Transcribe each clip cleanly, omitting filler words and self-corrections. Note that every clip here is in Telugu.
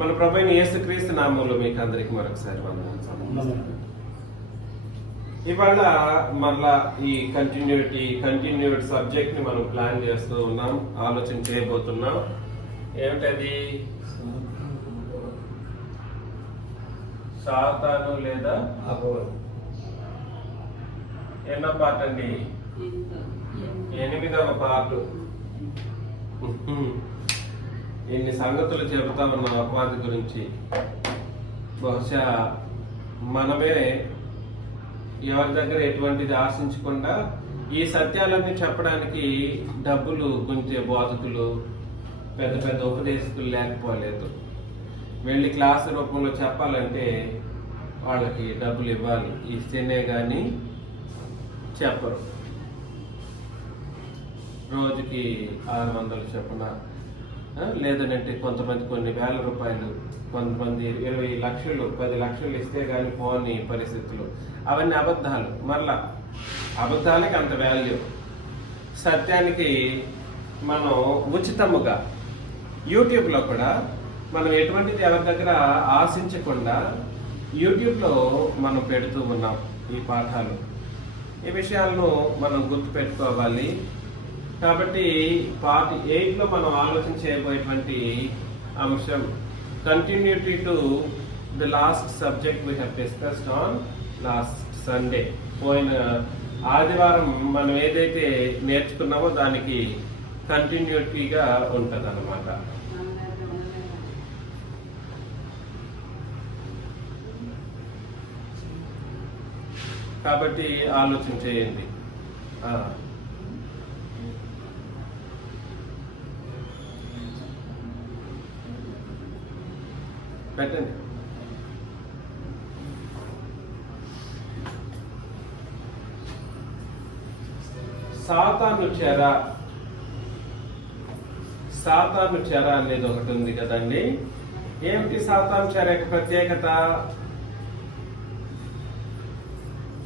మన ప్రభువైన యేసుక్రీస్తు నామములో మీకు అందరికి మరొకసారి వందనాలు. ఇవాళ మరలా ఈ కంటిన్యూడ్ సబ్జెక్ట్ ని మనం ప్లాన్ చేస్తూ ఉన్నాం, ఆలోచన చేయబోతున్నాం. ఏమిటది? సాతాను లేదా ఎన్నో పార్ట్ అండి? 8వ పార్ట్. ఎన్ని సంగతులు చెబుతా ఉన్నాం అపవాది గురించి. బహుశా మనమే ఎవరి దగ్గర ఎటువంటిది ఆశించకుండా ఈ సత్యాలన్నీ చెప్పడానికి డబ్బులు గుంజే బోధకులు, పెద్ద పెద్ద ఉపదేశకులు లేకపోలేదు. వెళ్ళి క్లాస్ రూపంలో చెప్పాలంటే వాళ్ళకి డబ్బులు ఇవ్వాలి, ఇస్తేనే కానీ చెప్పరు. రోజుకి 600 చొప్పున, లేదంటే కొంతమంది కొన్ని వేల రూపాయలు, కొంతమంది 20 లక్షలు 10 లక్షలు ఇస్తే కానీ పోని పరిస్థితులు. అవన్నీ అబద్ధాలు. మరలా అబద్ధాలకి అంత వాల్యూ. సత్యానికి మనం ఉచితముగా యూట్యూబ్లో కూడా మనం ఎటువంటిది ఎవరి దగ్గర ఆశించకుండా యూట్యూబ్లో మనం పెడుతూ ఉన్నాం ఈ పాఠాలు. ఈ విషయాలను మనం గుర్తుపెట్టుకోవాలి. కాబట్టి పార్ట్ 8లో మనం ఆలోచన చేయబోయేటువంటి అంశం continuity to the last subject we have discussed on last Sunday. పోయిన ఆదివారం మనం ఏదైతే నేర్చుకున్నామో దానికి కంటిన్యూటీగా ఉంటుంది అన్నమాట. కాబట్టి ఆలోచన చేయండి. పెట్టండి. సాతాను చెర అనేది ఒకటి ఉంది కదండి. ఏమిటి సాతాను చెర యొక్క ప్రత్యేకత?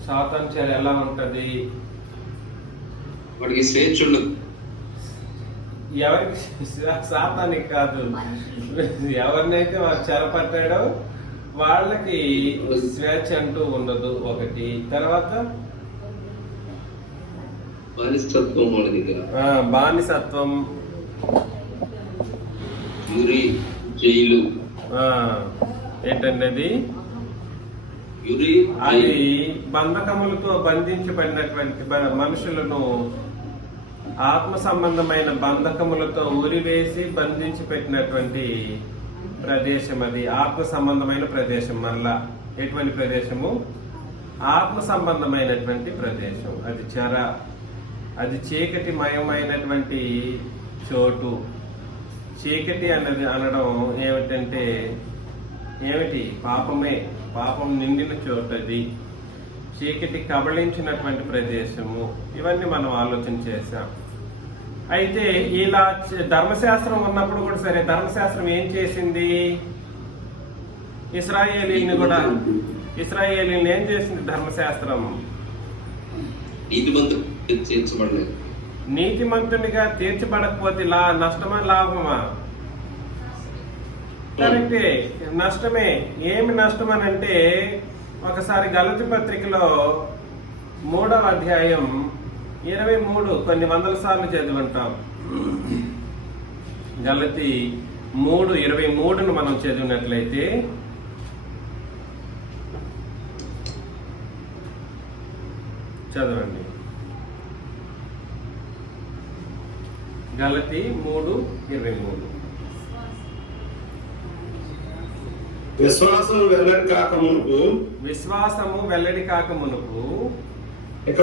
సాతాను చెర ఎలా ఉంటది? వాడికి స్వేచ్ఛ ఉండదు. ఎవరికి? సాతానికి కాదు, ఎవరినైతే వాడు చెరపట్టాడో వాళ్ళకి స్వేచ్ఛ అంటూ ఉండదు. ఒకటి. తర్వాత బానిసత్వం, జైలు. ఏంటండి అది? అది బంధకములతో బంధించబడినటువంటి మనుషులను ఆత్మ సంబంధమైన బంధకములతో ఉరివేసి బంధించి పెట్టినటువంటి ప్రదేశం. అది ఆత్మ సంబంధమైన ప్రదేశం. మరలా ఎటువంటి ప్రదేశము? ఆత్మ సంబంధమైనటువంటి ప్రదేశం. అది చెర. అది చీకటి మయమైనటువంటి చోటు. చీకటి అన్నది అనడం ఏమిటంటే ఏమిటి? పాపమే. పాపం నిండిన చోటు అది. చీకటి కబళించినటువంటి ప్రదేశము. ఇవన్నీ మనం ఆలోచన చేశాం. అయితే ఇలా ధర్మశాస్త్రం ఉన్నప్పుడు కూడా సరే, ధర్మశాస్త్రం ఏం చేసింది? ఇశ్రాయేలీని ఏం చేసింది ధర్మశాస్త్రం? నీతిమంతునిగా తీర్చబడకపోతే నష్టమా లాభమా? కరెక్టే, నష్టమే. ఏమి నష్టం అని అంటే, ఒకసారి గలతీ పత్రికలో 3వ అధ్యాయం 23 కొన్ని వందల సార్లు చదివింటాం. గలతీ 3:23 మనం చదివినట్లయితే, చదవండి. గలతీ 3:23. విశ్వాసము వెల్లడి కాక మునుపు ఇక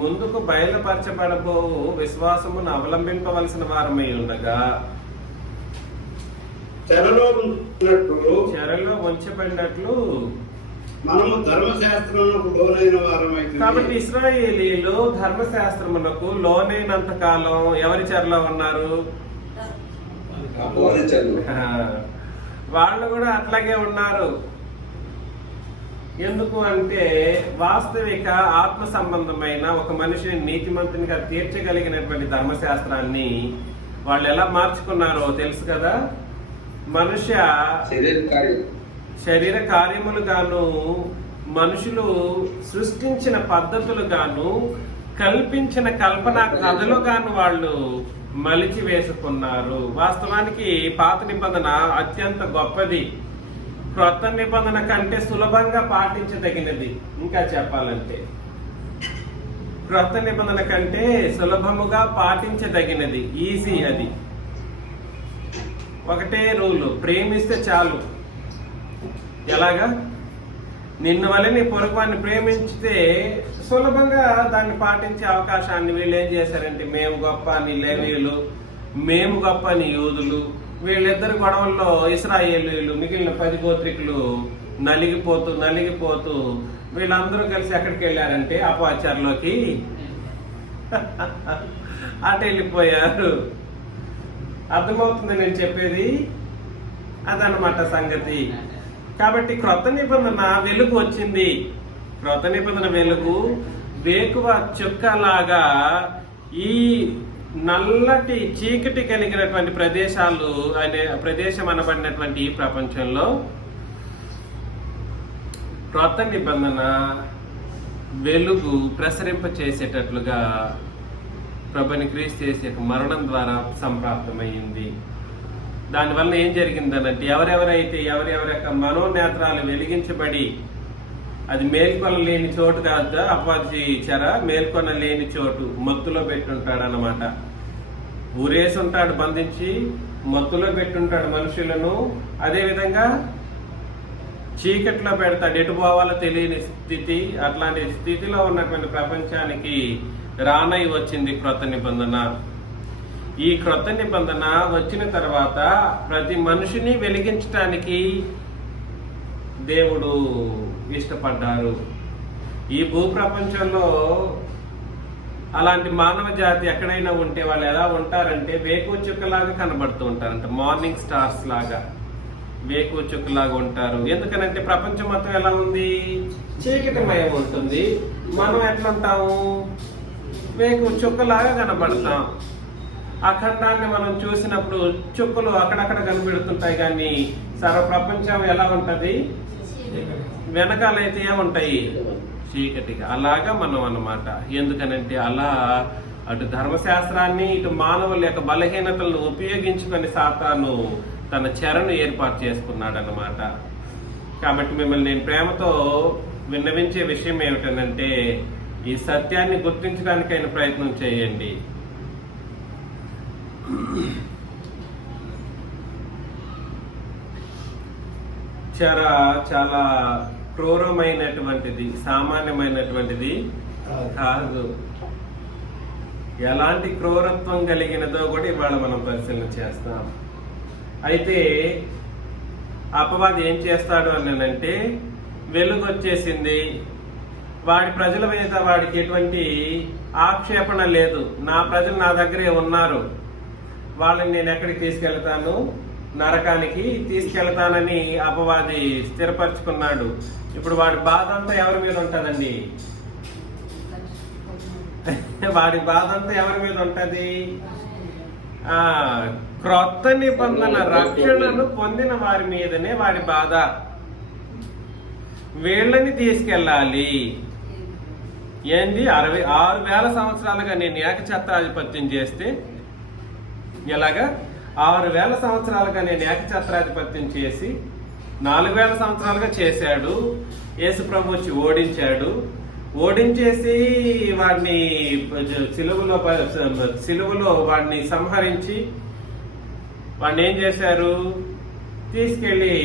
ముందుకు బయలుపరచబడబోవు విశ్వాసమును అవలంబింపవలసిన వారమై ఉండగా చెరలో ఉంచబడినట్లు మనము ధర్మశాస్త్రమునకు లోనైన వారమైతే. కాబట్టి ఇశ్రాయేలీయులు ధర్మశాస్త్రమునకు లోనైనంత కాలం ఎవరి చెరలో ఉన్నారు? వాళ్ళు కూడా అట్లాగే ఉన్నారు. ఎందుకు అంటే వాస్తవిక ఆత్మ సంబంధమైన ఒక మనిషిని నీతిమంతునిగా తీర్చగలిగినటువంటి ధర్మశాస్త్రాన్ని వాళ్ళు ఎలా మార్చుకున్నారో తెలుసు కదా. మనుష్య శరీర కార్యములు గాను, మనుషులు సృష్టించిన పద్ధతులు గాను, కల్పించిన కల్పన కథలు గాను వాళ్ళు మలిచి వేసుకున్నారు. వాస్తవానికి పాత నిబంధన అత్యంత గొప్పది, క్రొత్త నిబంధన కంటే సులభంగా పాటించదగినది. ఇంకా చెప్పాలంటే క్రొత్త నిబంధన కంటే సులభముగా పాటించదగినది, ఈజీ. అది ఒకటే రూలు, ప్రేమిస్తే చాలు. ఎలాగా? నిన్ను వల్ల నీ పొరుగువాన్ని ప్రేమించితే సులభంగా దాన్ని పాటించే అవకాశాన్ని వీళ్ళు ఏం చేశారంటే, మేము గొప్ప అని లేవీయులు, మేము గొప్ప అని యూదులు, వీళ్ళిద్దరు గొడవల్లో ఇశ్రాయేలీయులు, మిగిలిన 10 గోత్రికులు నలిగిపోతూ వీళ్ళందరూ కలిసి ఎక్కడికి వెళ్ళారంటే అపవాచారులోకి అటు వెళ్ళిపోయారు. అర్థమవుతుంది నేను చెప్పేది? అదనమాట సంగతి. కాబట్టి క్రొత్త నిబంధన వెలుగు వచ్చింది. క్రొత్త నిబంధన వెలుగు వేకువ చుక్కలాగా ఈ నల్లటి చీకటి కలిగినటువంటి ప్రదేశం అనబడినటువంటి ఈ ప్రపంచంలో క్రొత్త నిబంధన వెలుగు ప్రసరింప చేసేటట్లుగా ప్రభుని క్రీస్తు చేసే మరణం ద్వారా సంప్రాప్తమైంది. దానివల్ల ఏం జరిగిందనంటే, ఎవరెవరి యొక్క మనోనేత్రాలు వెలిగించబడి, అది మేల్కొన లేని చోటు కాదు, అపవాది చెర మేల్కొన లేని చోటు, మత్తులో పెట్టుంటాడు అన్నమాట. ఊరేసి ఉంటాడు బంధించి, మత్తులో పెట్టుంటాడు మనుషులను. అదేవిధంగా చీకట్లో పెడతాడు, ఎటు పోవాలో తెలియని స్థితి. అట్లాంటి స్థితిలో ఉన్నటువంటి ప్రపంచానికి రానై వచ్చింది క్రొత్త నిబంధన. ఈ క్రొత్త నిబంధన వచ్చిన తర్వాత ప్రతి మనిషిని వెలిగించటానికి దేవుడు ఇష్టపడ్డారు. ఈ భూప్రపంచంలో అలాంటి మానవ జాతి ఎక్కడైనా ఉంటే వాళ్ళు ఎలా ఉంటారంటే వేకువ చుక్కలాగా కనబడుతూ ఉంటారంట. మార్నింగ్ స్టార్స్ లాగా వేకువ చుక్కలాగా ఉంటారు. ఎందుకనంటే ప్రపంచం మొత్తం ఎలా ఉంది? చీకటిమయం ఉంటుంది. మనం ఎట్లా ఉంటాము? వేకువ చుక్కలాగా కనబడతాం. అఖండాన్ని మనం చూసినప్పుడు చుక్కలు అక్కడక్కడ కనిపెడుతుంటాయి, కానీ సర్వ ప్రపంచం ఎలా ఉంటది? వెనకాలైతే ఏముంటాయి? చీకటిగా. అలాగా మనం అన్నమాట. ఎందుకనంటే అలా అటు ధర్మశాస్త్రాన్ని ఇటు మానవుల యొక్క బలహీనతలను ఉపయోగించుకొని సాతాను తన చెరను ఏర్పాటు చేసుకున్నాడు అన్నమాట. కాబట్టి మిమ్మల్ని నేను ప్రేమతో విన్నవించే విషయం ఏమిటనంటే, ఈ సత్యాన్ని గుర్తించడానికైనా ప్రయత్నం చేయండి. చెర చాలా క్రూరమైనటువంటిది, సామాన్యమైనటువంటిది కాదు. ఎలాంటి క్రూరత్వం కలిగినదో కూడా ఇవాళ మనం పరిశీలన చేస్తాం. అయితే అపవాది ఏం చేస్తాడు అనంటే, వెలుగు వచ్చేసింది, వాడి ప్రజల మీద వాడికి ఎటువంటి ఆక్షేపణ లేదు, నా ప్రజలు నా దగ్గరే ఉన్నారు, వాళ్ళని నేను ఎక్కడికి తీసుకెళ్తాను? నరకానికి తీసుకెళ్తానని అపవాది స్థిరపరచుకున్నాడు. ఇప్పుడు వాడి బాధ అంతా ఎవరి మీద ఉంటుందండి? వాడి బాధ అంతా ఎవరి మీద ఉంటది? క్రొత్త నిబంధన రక్షణను పొందిన వారి మీదనే వాడి బాధ. వీళ్ళని తీసుకెళ్ళాలి. ఏంది? 66,000 సంవత్సరాలుగా నేను ఏకఛత్రాధిపత్యం చేస్తే, ఎలాగా 6,000 సంవత్సరాలుగా నేను ఏకఛత్రాధిపత్యం చేసి 4,000 సంవత్సరాలుగా చేశాడు. యేసు ప్రభు వచ్చి ఓడించేసి వాడిని సిలువలో వాడిని సంహరించి వాడిని ఏం చేశారు? తీసుకెళ్ళి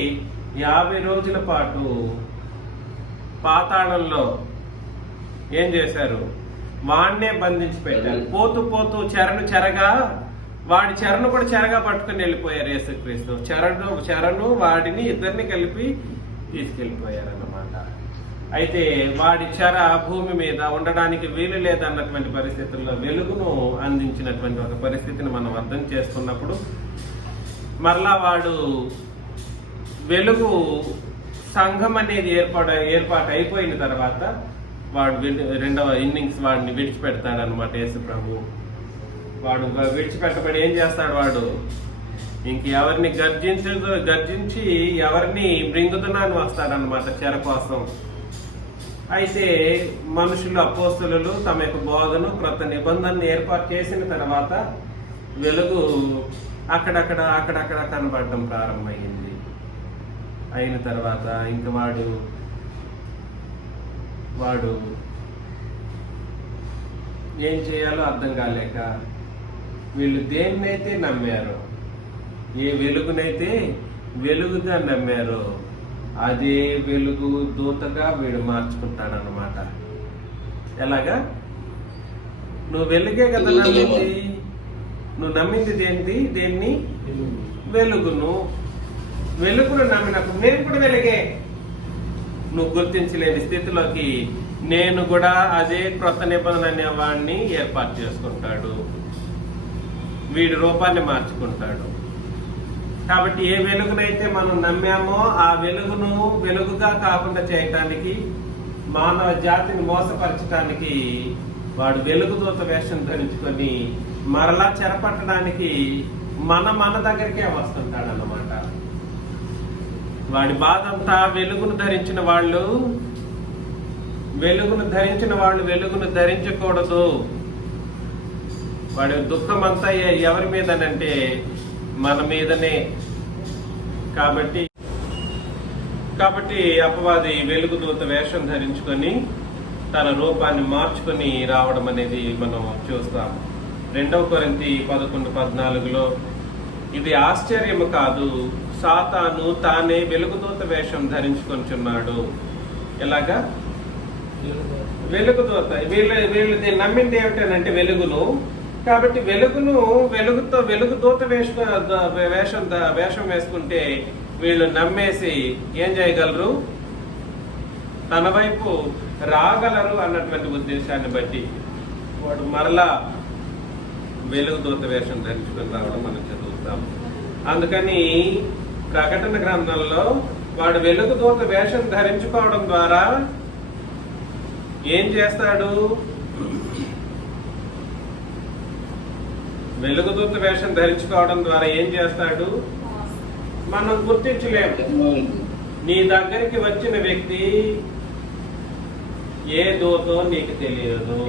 50 రోజుల పాటు పాతాళంలో ఏం చేశారు? వాడినే బంధించి పెట్టారు. పోతూ చెరగా వాడి చెరను కూడా చెరగా పట్టుకుని వెళ్ళిపోయారు యేసుక్రీస్తు. చెరను వాడిని ఇద్దరిని కలిపి తీసుకెళ్ళిపోయారు అన్నమాట. అయితే వాడి చెర భూమి మీద ఉండడానికి వీలు లేదన్నటువంటి పరిస్థితుల్లో వెలుగును అందించినటువంటి ఒక పరిస్థితిని మనం అర్థం చేసుకున్నప్పుడు, మరలా వాడు వెలుగు సంఘం అనేది ఏర్పాటు అయిపోయిన తర్వాత వాడు రెండవ ఇన్నింగ్స్ వాడిని విడిచిపెడతాడు అనమాట యేసు ప్రభు. వాడు విడిచిపెట్టబడి ఏం చేస్తాడు, వాడు ఎవరిని గర్జించి ఎవరిని మృంగుదునని వస్తాడనమాట చెర కోసం. అయితే మనుషులు అపోస్తలులు తమ యొక్క బోధను క్రొత్త నిబంధనను ఏర్పాటు చేసిన తర్వాత వెలుగు అక్కడక్కడ కనబడడం ప్రారంభమైంది. అయిన తర్వాత ఇంక వాడు ఏం చేయాలో అర్థం కాలేక వీళ్ళు దేన్నైతే నమ్మారో, ఏ వెలుగునైతే వెలుగుగా నమ్మారో అదే వెలుగు దూతగా వీడు మార్చుకుంటాడనమాట. ఎలాగా? నువ్వు వెలుగే కదా నమ్మింది, నువ్వు నమ్మింది దేన్ని? వెలుగును నమ్మినప్పుడు నేను కూడా వెలుగే నువ్వు గుర్తించలేని స్థితిలోకి నేను కూడా అదే క్రొత్త నిబంధన అనే వాడిని ఏర్పాటు చేసుకుంటాడు. వీడి రూపాన్ని మార్చుకుంటాడు. కాబట్టి ఏ వెలుగునైతే మనం నమ్మామో ఆ వెలుగును వెలుగుగా కాకుండా చేయటానికి, మానవ జాతిని మోసపరచడానికి వాడు వెలుగుదూత వేషం ధరించుకొని మరలా చెరపట్టడానికి మన దగ్గరికే వస్తుంటాడు అన్నమాట. వాడి బాధ అంతా వెలుగును ధరించిన వాళ్ళు వెలుగును ధరించకూడదు. వాడి దుఃఖం అంతా ఎవరి మీదనంటే మన మీదనే. కాబట్టి అపవాది వెలుగుదూత వేషం ధరించుకొని తన రూపాన్ని మార్చుకొని రావడం అనేది మనం చూస్తాం. 2 కొరింథీ 11:14 ఇది ఆశ్చర్యము కాదు, సాతాను తానే వెలుగుదూత వేషం ధరించుకొనిచున్నాడు. ఎలాగా? వెలుగుదూత. వీళ్ళు దీన్ని నమ్మింది ఏమిటనంటే వెలుగును. కాబట్టి వెలుగుదూత వేషం వేసుకుంటే వీళ్ళు నమ్మేసి ఏం చేయగలరు, తన వైపు రాగలరు అన్నటువంటి ఉద్దేశాన్ని బట్టి వాడు మరలా వెలుగుదూత వేషం ధరించుకొని రావడం మనం చదువుతాం. అందుకని ప్రకటన గ్రంథంలో వాడు వెలుగుదూత వేషం ధరించుకోవడం ద్వారా ఏం చేస్తాడు? వెలుగుదూత వేషం ధరించుకోవడం ద్వారా ఏం చేస్తాడు మనం గుర్తించలేము. నీ దగ్గరికి వచ్చిన వ్యక్తి ఏ దూతో నీకు తెలియదు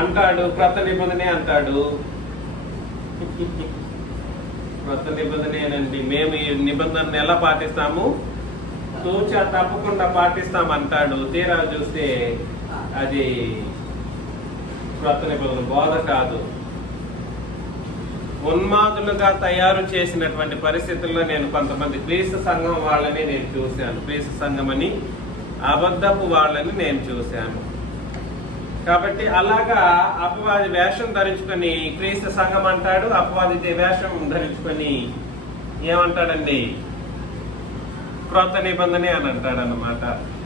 అంటాడు. క్రొత్త నిబంధనే అంటాడు. క్రొత్త నిబంధనేనండి, మేము ఈ నిబంధనను ఎలా పాటిస్తాము, తూచా తప్పకుండా పాటిస్తాం అంటాడు. తీరా చూస్తే అది క్రొత్త నిబంధన బోధ కాదు. ఉన్మాదులుగా తయారు చేసినటువంటి పరిస్థితుల్లో నేను కొంతమంది క్రీస్తు సంఘం వాళ్ళని నేను చూశాను. క్రీస్తు సంఘం అని అబద్ధపు వాళ్ళని నేను చూశాను. కాబట్టి అలాగా అపవాది వేషం ధరించుకొని క్రీస్తు సంఘం అంటాడు, అపవాది వేషం ధరించుకొని ఏమంటాడండి, క్రొత్త నిబంధనే అని అంటాడు అన్నమాట.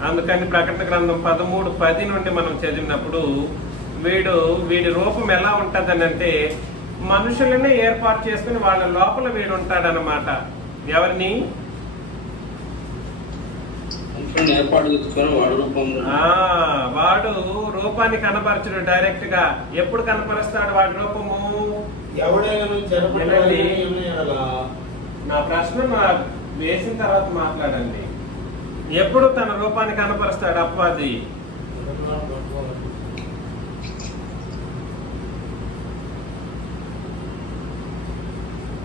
అందుకని ప్రకటన గ్రంథం 13:10 నుండి మనం చదివినప్పుడు వీడి రూపం ఎలా ఉంటదని అంటే మనుషులనే ఏర్పాటు చేసుకుని వాళ్ళ లోపల వీడు ఉంటాడనమాట. ఎవరిని? వాడు రూపాన్ని కనపరచడు డైరెక్ట్ గా. ఎప్పుడు కనపరుస్తాడు వాడి రూపము? నా ప్రశ్న వేసిన తర్వాత మాట్లాడండి. ఎప్పుడు తన రూపాన్ని కనపరుస్తాడు అపవాది?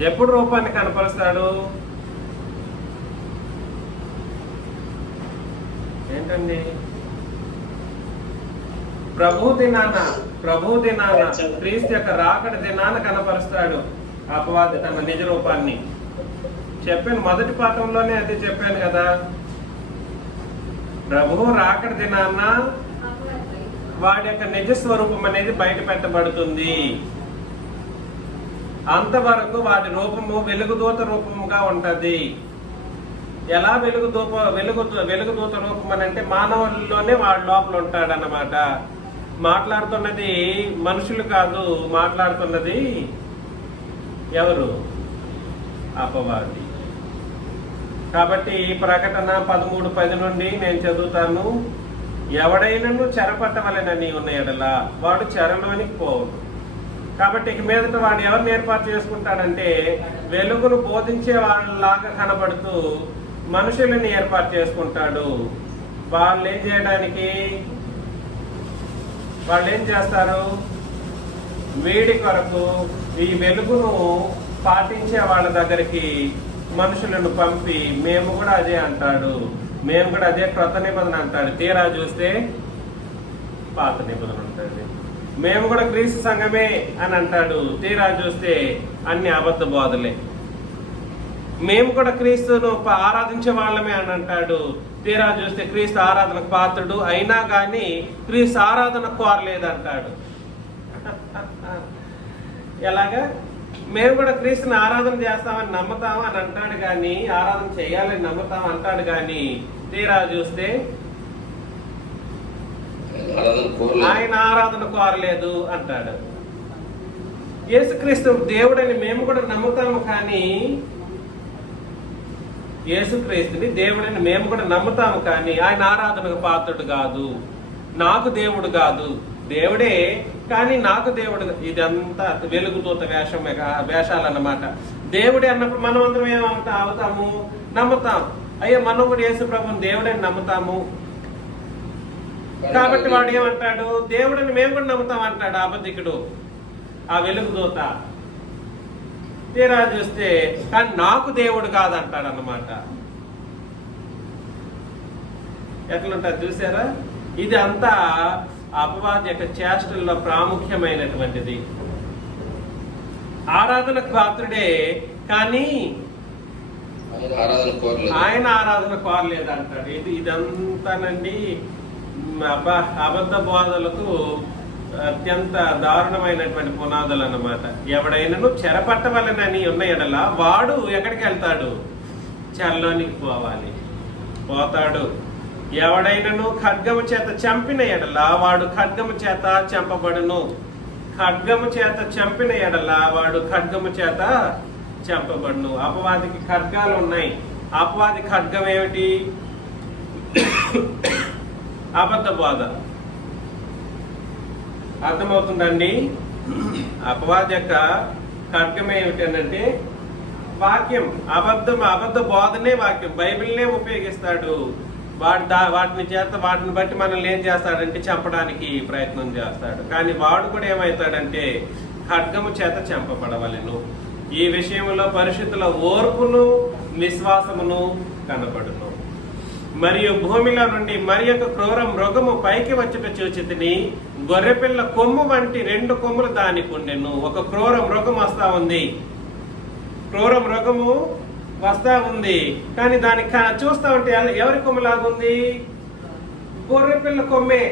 ఎప్పుడు రూపాన్ని కనపరుస్తాడు? ఏంటండి? ప్రభు దినాన క్రీస్తు యొక్క రాకడ దినాన కనపరుస్తాడు అపవాది తన నిజ రూపాన్ని. చెప్పాను, మొదటి పాఠంలోనే అది చెప్పాను కదా. ప్రభు రాకడ దినాన వాడి యొక్క నిజ స్వరూపం అనేది బయట పెట్టబడుతుంది. అంతవరకు వాడి రూపము వెలుగుదూత రూపముగా ఉంటది. ఎలా వెలుగుదూత రూపం అని అంటే మానవుల్లోనే వాడి లోపల ఉంటాడన్నమాట. మాట్లాడుతున్నది మనుషులు కాదు, మాట్లాడుతున్నది ఎవరు? అపవాది. కాబట్టి ప్రకటన 13:10 నుండి నేను చదువుతాను. ఎవడైనను చెరపట్టవలెనని ఉన్న ఎడల వాడు చెరలోనికి పోవును. కాబట్టి ఇక మీదట వాడు ఎవరిని ఏర్పాటు చేసుకుంటాడంటే వెలుగును బోధించే వాళ్ళలాగా కనబడుతూ మనుషులని ఏర్పాటు చేసుకుంటాడు. వాళ్ళు ఏం చేయడానికి, వాళ్ళు ఏం చేస్తారు, వీడి కొరకు ఈ వెలుగును పాటించే వాళ్ళ దగ్గరికి మనుషులను పంపి మేము కూడా అదే అంటాడు, మేము కూడా అదే క్రొత్త నిబంధన అంటాడు. తీరా చూస్తే పాత నిబంధన ఉంటుంది. మేము కూడా క్రీస్తు సంఘమే అని అంటాడు. తీరా చూస్తే అన్ని అబద్ధ బోధలే. మేము కూడా క్రీస్తును ఆరాధించే వాళ్ళమే అని అంటాడు. తీరా చూస్తే క్రీస్తు ఆరాధనకు పాత్రుడు అయినా కానీ క్రీస్తు ఆరాధన కోరలేదంటాడు. ఎలాగా? మేము కూడా క్రీస్తుని ఆరాధన చేస్తామని నమ్ముతాం అని అంటాడు కానీ, ఆరాధన చేయాలని నమ్ముతాం అంటాడు కానీ తీరా చూస్తే ఆయన ఆరాధన కోరలేదు అంటాడు. యేసుక్రీస్తు దేవుడని మేము కూడా నమ్ముతాము కానీ, యేసుక్రీస్తుని దేవుడని మేము కూడా నమ్ముతాము కానీ ఆయన ఆరాధనకు పాత్రుడు కాదు, నాకు దేవుడు కాదు. దేవుడే కానీ నాకు దేవుడు. ఇదంతా వెలుగుదూత వేషాలన్నమాట. దేవుడే అన్నప్పుడు మనం అందరం అవుతాము, నమ్ముతాం. అయ్యో మనం కూడా యేసు ప్రభుని దేవుడని నమ్ముతాము. కాబట్టి వాడు ఏమంటాడు, దేవుడని మేము కూడా నమ్ముతాం అంటాడు అబద్ధికుడు, ఆ వెలుగుదూత. తీరా చూస్తే కానీ నాకు దేవుడు కాదంటాడు అన్నమాట. ఎట్లుంటారు చూసారా? ఇది అంతా అపవాది యొక్క చేష్టల్లో ప్రాముఖ్యమైనటువంటిది. ఆరాధనకు పాత్రుడే కానీ ఆయన ఆరాధన కోరలేదు అంటాడు. ఇదంతానండి అబద్ధ బోధలకు అత్యంత దారుణమైనటువంటి పునాదులు అన్నమాట. ఎవడైనను చెరపట్టవలనని ఉన్న ఎడల వాడు ఎక్కడికి వెళ్తాడు? చెరలోనికి పోతాడు. ఎవడైనను ఖడ్గము చేత చంపిన ఎడల వాడు ఖడ్గము చేత చంపబడును. ఖడ్గము చేత చంపిన ఎడల వాడు ఖడ్గము చేత చంపబడును. అపవాదికి ఖడ్గాలు ఉన్నాయి. అపవాది ఖడ్గం ఏమిటి? అబద్ధ బోధ. అర్థమవుతుందండి? అపవాది యొక్క ఖడ్గం ఏమిటంటే వాక్యం. అబద్ధ బోధనే వాక్యం. బైబిల్నే ఉపయోగిస్తాడు. వాటిని బట్టి మనల్ని ఏం చేస్తాడంటే చంపడానికి ప్రయత్నం చేస్తాడు. కానీ వాడు కూడా ఏమవుతాడంటే ఖడ్గము చేత చంపబడవలెను. ఈ విషయంలో పరిశుద్ధుల ఓర్పును విశ్వాసమును కనబడును. మరియు భూమిలో నుండి మరి యొక్క క్రూర మృగము పైకి వచ్చుట చూచితిని. గొర్రెపిల్ల కొమ్ము వంటి 2 కొమ్ములు దానికి ఉండెను. ఒక క్రూర మృగం వస్తా ఉంది. క్రూర మృగము వస్తా ఉంది కానీ దానికి చూస్తా ఉంటే ఎవరి కొమ్ములాగుంది? గొర్రెపిల్ల కొమ్మే.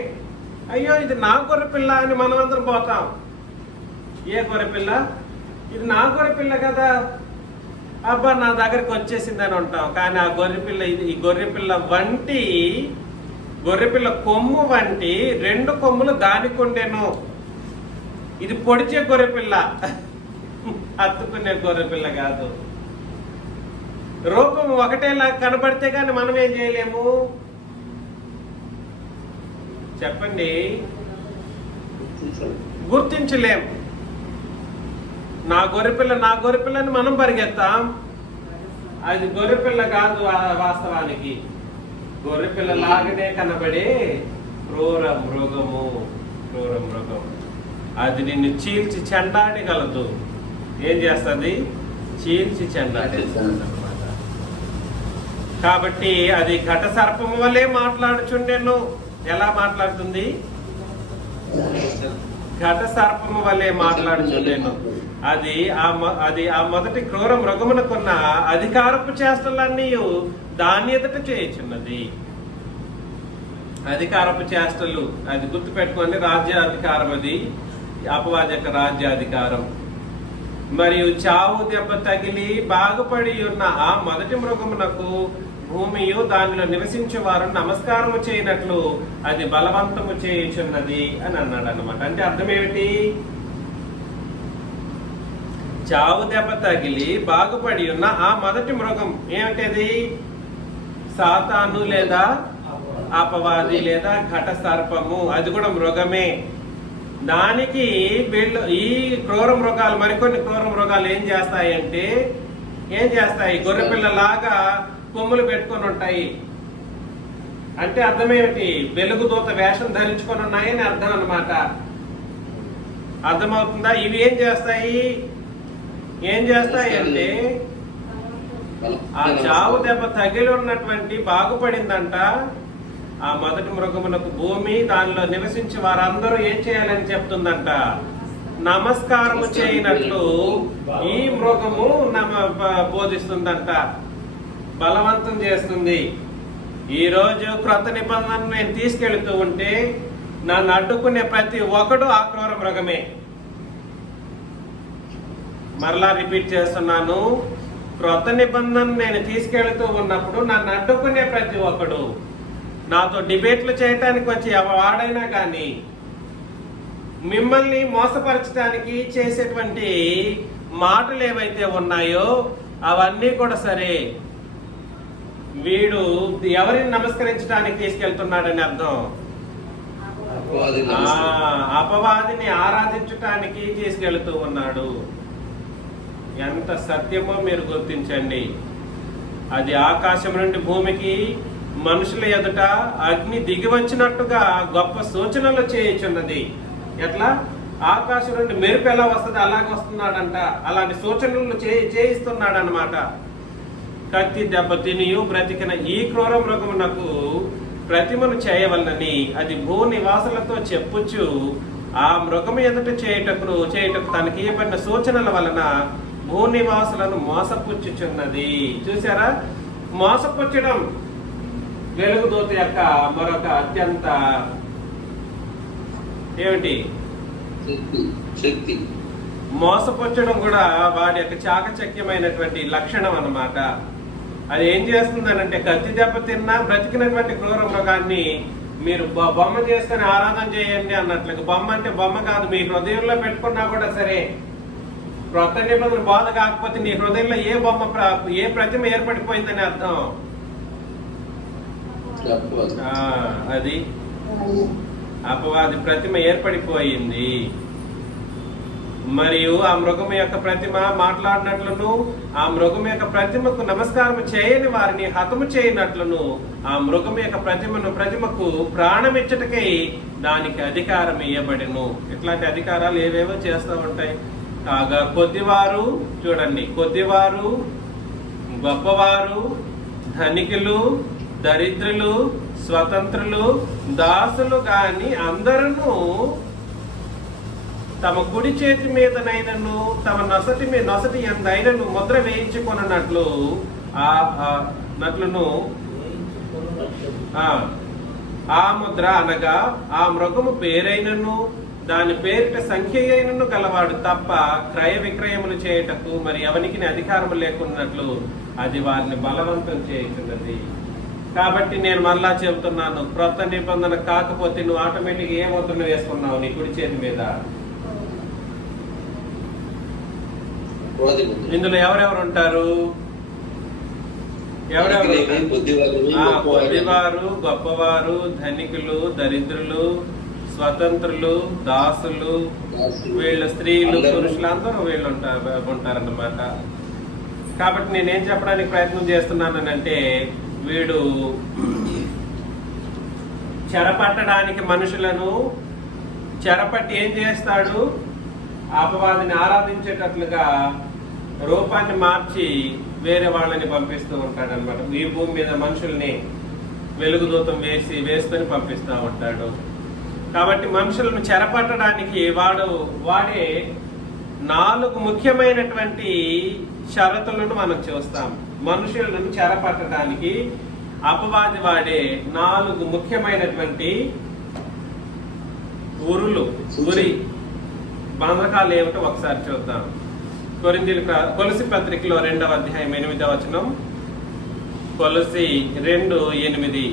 అయ్యో ఇది నా గొర్రెపిల్ల అని మనం అందరం పోతాం. ఏ గొర్రెపిల్ల? ఇది నా గొర్రెపిల్ల కదా, అబ్బా నా దగ్గరికి వచ్చేసిందని ఉంటాం. కానీ ఆ గొర్రెపిల్ల ఈ గొర్రెపిల్ల కొమ్ము వంటి 2 కొమ్ములు దానికి ఉండెను. ఇది పొడిచే గొర్రెపిల్ల, హత్తుకునే గొర్రెపిల్ల కాదు. రూపం ఒకటేలా కనబడితే కానీ మనం ఏం చేయలేము చెప్పండి, గుర్తించలేము. నా గొర్రెపిల్లని మనం పరిగెత్తాం. అది గొర్రెపిల్ల కాదు. వాస్తవానికి గొర్రెపిల్ల లాగానే కనబడే క్రూర మృగము. అది నిన్ను చీల్చి చెండాడగలదు. ఏం చేస్తుంది? చీల్చి చెండాడేస్తుంది. కాబట్టి అది ఘట సర్పము వల్లే మాట్లాడుచుండెను. ఎలా మాట్లాడుతుంది? ఘట సర్పము వల్లే మాట్లాడుచుండెను. అది ఆ మొదటి క్రూర మృగమునకున్న అధికారపు చేష్టలన్నీ దాని ఎదుట చేయుచున్నది. అధికారపు చేష్టలు అది గుర్తుపెట్టుకోండి. రాజ్యాధికారం, అది అపవాది యొక్క రాజ్యాధికారం. మరియు చావు దెబ్బ తగిలి బాగుపడి ఉన్న ఆ మొదటి మృగమునకు భూమియు దానిలో నివసించే వారు నమస్కారము చేయనట్లు అది బలవంతము చేయుచున్నది అని అన్నాడు అన్నమాట. అంటే అర్థం ఏమిటి? చావు దెబ్బ తగిలి బాగుపడి ఉన్న ఆ మొదటి మృగం ఏమిటది? సాతాను లేదా అపవాది లేదా ఘట సర్పము, అది కూడా మృగమే. దానికి వీళ్ళు ఈ క్రూర మృగాలు, మరికొన్ని క్రూర మృగాలు ఏం చేస్తాయి గొర్రెపిల్లలాగా కొమ్ములు పెట్టుకొని ఉంటాయి. అంటే అర్థమేమిటి? వెలుగుదూత వేషం ధరించుకొని ఉన్నాయని అర్థం అన్నమాట. అర్థమవుతుందా? ఇవి ఏం చేస్తాయి అంటే ఆ చావు దెబ్బ తగిలి ఉన్నటువంటి బాగుపడిందంట ఆ మొదటి మృగమునకు భూమి, దానిలో నివసించి వారందరూ ఏం చేయాలని చెప్తుందంట? నమస్కారము చేయనట్లు ఈ మృగము బోధిస్తుందంట, బలవంతం చేస్తుంది. ఈ రోజు క్రొత్త నిబంధనను నేను తీసుకెళ్తూ ఉంటే నన్ను అడ్డుకునే ప్రతి ఒక్కడు ఆ క్రూర మృగమే. మరలా రిపీట్ చేస్తున్నాను, క్రొత్త నిబంధన నేను తీసుకెళ్తూ ఉన్నప్పుడు నన్ను అడ్డుకునే ప్రతి ఒక్కడు, నాతో డిబేట్లు చేయటానికి వచ్చి వాడైనా కానీ, మిమ్మల్ని మోసపరచడానికి చేసేటువంటి మాటలు ఏవైతే ఉన్నాయో అవన్నీ కూడా సరే, వీడు ఎవరిని నమస్కరించడానికి తీసుకెళ్తున్నాడని అర్థం? అపవాదిని ఆరాధించటానికి తీసుకెళ్తూ ఉన్నాడు. ఎంత సత్యమో మీరు గుర్తించండి. అది ఆకాశం నుండి భూమికి మనుషుల ఎదుట అగ్ని దిగి వచ్చినట్టుగా గొప్ప సూచనలు చేయుచున్నది. ఎట్లా? ఆకాశం నుండి మెరుపు ఎలా వస్తుంది అలాగే వస్తున్నాడంట. అలాంటి సూచనలు చేయిస్తున్నాడు అన్నమాట. కత్తి దెబ్బ తినియు బ్రతికిన ఈ క్రూర మృగమునకు ప్రతిమను చేయవలనని అది భూ నివాసులతో చెప్పుచు ఆ మృగము ఎదుట చేయుటకు తనకి ఇవ్వబడిన సూచనల వలన భూ నివాసులను మోసపుచ్చుచున్నది. చూసారా? మోసపుచ్చడం వెలుగుదూత యొక్క మరొక అత్యంత ఏమిటి శక్తి. మోసపుచ్చడం కూడా వాడి యొక్క చాకచక్యమైనటువంటి లక్షణం అన్నమాట. అది ఏం చేస్తుందనంటే, కత్తి దెబ్బ తిన్నా బ్రతికినటువంటి క్రూర మృగాన్ని మీరు బొమ్మ చేసుకుని ఆరాధన చేయండి అన్నట్లుగా. బొమ్మ అంటే బొమ్మ కాదు, మీ హృదయంలో పెట్టుకున్నా కూడా సరే. క్రొత్త నిబంధన బాధ కాకపోతే నీ హృదయంలో ఏ ప్రతిమ ఏర్పడిపోయిందని అర్థం. అది అపవాది ప్రతిమ ఏర్పడిపోయింది. మరియు ఆ మృగం యొక్క ప్రతిమ మాట్లాడినట్లును, ఆ మృగం యొక్క ప్రతిమకు నమస్కారం చేయని వారిని హతము చేయనట్లును, ఆ మృగం యొక్క ప్రతిమకు ప్రాణమిచ్చటకై దానికి అధికారం ఇవ్వబడెను. ఇట్లాంటి అధికారాలు ఏవేవో చేస్తూ ఉంటాయి. కాగా కొద్దివారు, చూడండి, కొద్దివారు, గొప్పవారు, ధనికులు, దరిద్రులు, స్వతంత్రులు, దాసులు గాని అందరూ తమ కుడి చేతి మీదనైనను తమ నొసటి ఎందైనను ముద్ర వేయించుకొనున్నట్లు ఆ ముద్ర అనగా ఆ మృగము పేరైనను దాని పేరిట సంఖ్య అయినను గలవాడు తప్ప క్రయ విక్రయములు చేయుటకు మరి ఎవనికి అధికారం లేకున్నట్లు అది వారిని బలవంతం చేయుచున్నది. కాబట్టి నేను మళ్ళా చెబుతున్నాను, క్రొత్త నిబంధన కాకపోతే నువ్వు ఆటోమేటిక్ ఏ ముద్రను వేసుకున్నావు నీ కుడి చేతి మీద? ఇందులో ఎవరెవరు ఉంటారు? కొద్దివారు, గొప్పవారు, ధనికులు, దరిద్రులు, స్వతంత్రులు, దాసులు, వీళ్ళు స్త్రీలు, పురుషులు అందరూ వీళ్ళు ఉంటారన్నమాట. కాబట్టి నేనేం చెప్పడానికి ప్రయత్నం చేస్తున్నానంటే, వీడు చెరపట్టడానికి మనుషులను చెరపట్టి ఏం చేస్తాడు? అపవాదిని ఆరాధించేటట్లుగా రూపాన్ని మార్చి వేరే వాళ్ళని పంపిస్తూ ఉంటాడు అనమాట. ఈ భూమి మీద మనుషుల్ని వెలుగుదూతం వేసుకొని పంపిస్తూ ఉంటాడు. కాబట్టి మనుషులను చెరపట్టడానికి వాడే 4 ముఖ్యమైనటువంటి షరతులను మనం చూస్తాం. మనుషులను చెరపట్టడానికి అపవాది వాడే 4 ముఖ్యమైనటువంటి ఉరి బంధకాలు ఏమిటో ఒకసారి చూద్దాం. కొలసి పత్రికలో 2వ అధ్యాయం 8వ వచనం. కొలసి 2:8.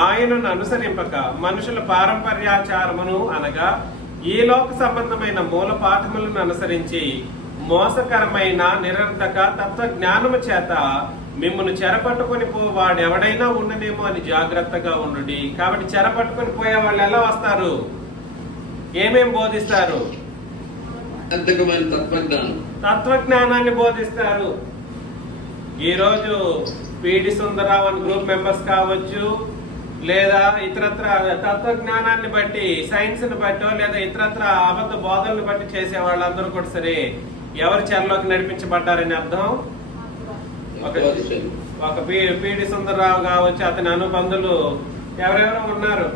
ఆయనను అనుసరింపక మనుషుల పారంపర్యాచారమును అనగా ఈ లోక సంబంధమైన మూల పాఠములను అనుసరించి మోసకరమైన నిరర్ధక తత్వజ్ఞానము చేత మిమ్మల్ని చెరపట్టుకొని వాడు ఎవడైనా ఉండనేమో అని జాగ్రత్తగా ఉండుడి. కాబట్టి చెరపట్టుకొని పోయే వాళ్ళు ఎలా వస్తారు? ఏమేం బోధిస్తారు? తత్వజ్ఞానాన్ని బోధిస్తారు. ఈరోజు పిడి సుందరరావు అని గ్రూప్ మెంబర్స్ కావచ్చు, లేదా ఇతరత్ర తత్వజ్ఞానాన్ని బట్టి, సైన్స్ ని బట్టో, లేదా ఇతరత్ర అబద్ధ బోధనలు బట్టి చేసే వాళ్ళందరూ కూడా సరే ఎవరి చెరలోకి నడిపించబడ్డారని అర్థం. ఒక పిడి సుందరరావు కావచ్చు, అతని అనుబంధులు ఎవరెవరో ఉన్నారు.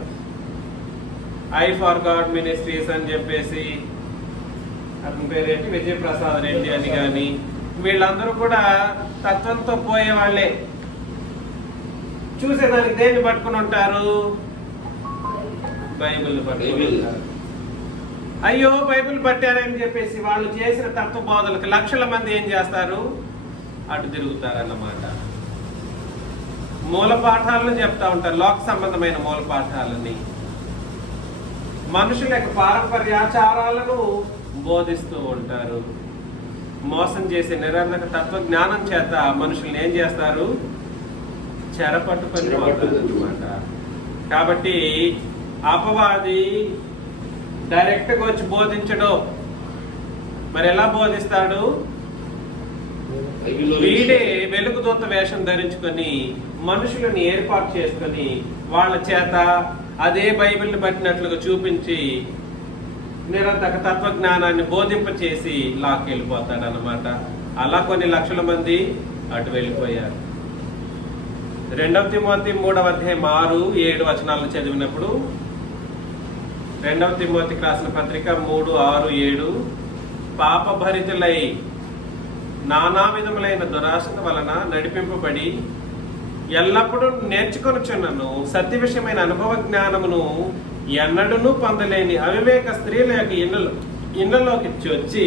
ఐ ఫర్ గాడ్ మినిస్ట్రీస్ అని చెప్పేసి, అతని పేరేంటి, విజయప్రసాద్ రెడ్డి అని కానీ, వీళ్ళందరూ కూడా తత్వంతో పోయే వాళ్ళే. చూసేదానికి దేన్ని పట్టుకుని ఉంటారు? బైబిల్ పట్టుకుని ఉంటారు. అయ్యో బైబిల్ పట్టారని చెప్పేసి వాళ్ళు చేసిన తత్వ బోధలకు లక్షల మంది ఏం చేస్తారు? అటు తిరుగుతారన్నమాట. మూల పాఠాలను చెప్తా ఉంటారు, లోక సంబంధమైన మూల పాఠాలని, మనుషుల యొక్క పారంపర్యాచారాలను బోధిస్తూ ఉంటారు. మోసం చేసే నిరంతర తత్వ జ్ఞానం చేత మనుషుల్ని ఏం చేస్తారు? చెరపట్టుకొని పోతారన్నమాట. కాబట్టి అపవాది డైరెక్ట్ గా వచ్చి బోధించడు. మరి ఎలా బోధిస్తాడు? వీడే వెలుగుదూత వేషం ధరించుకొని మనుషులను ఏర్పాటు చేసుకొని వాళ్ళ చేత అదే బైబిల్ని పట్టినట్లుగా చూపించి నిరంతర తత్వజ్ఞానాన్ని బోధింపచేసి లాక్కెళ్ళిపోతాడు అన్నమాట. అలా కొన్ని లక్షల మంది అటు వెళ్ళిపోయారు. 2 తిమోతి 3వ అధ్యాయం 6-7 వచనాలను చదివినప్పుడు, 2 తిమోతికి రాసిన పత్రిక 3:6-7, పాపభరితులై నానా విధములైన దురాశల వలన నడిపింపబడి ఎల్లప్పుడూ నేర్చుకొనుచున్నను సత్య విషయమైన అనుభవ జ్ఞానమును ఎన్నడూనూ పొందలేని అవివేక స్త్రీల యొక్క ఇళ్లలోకి వచ్చి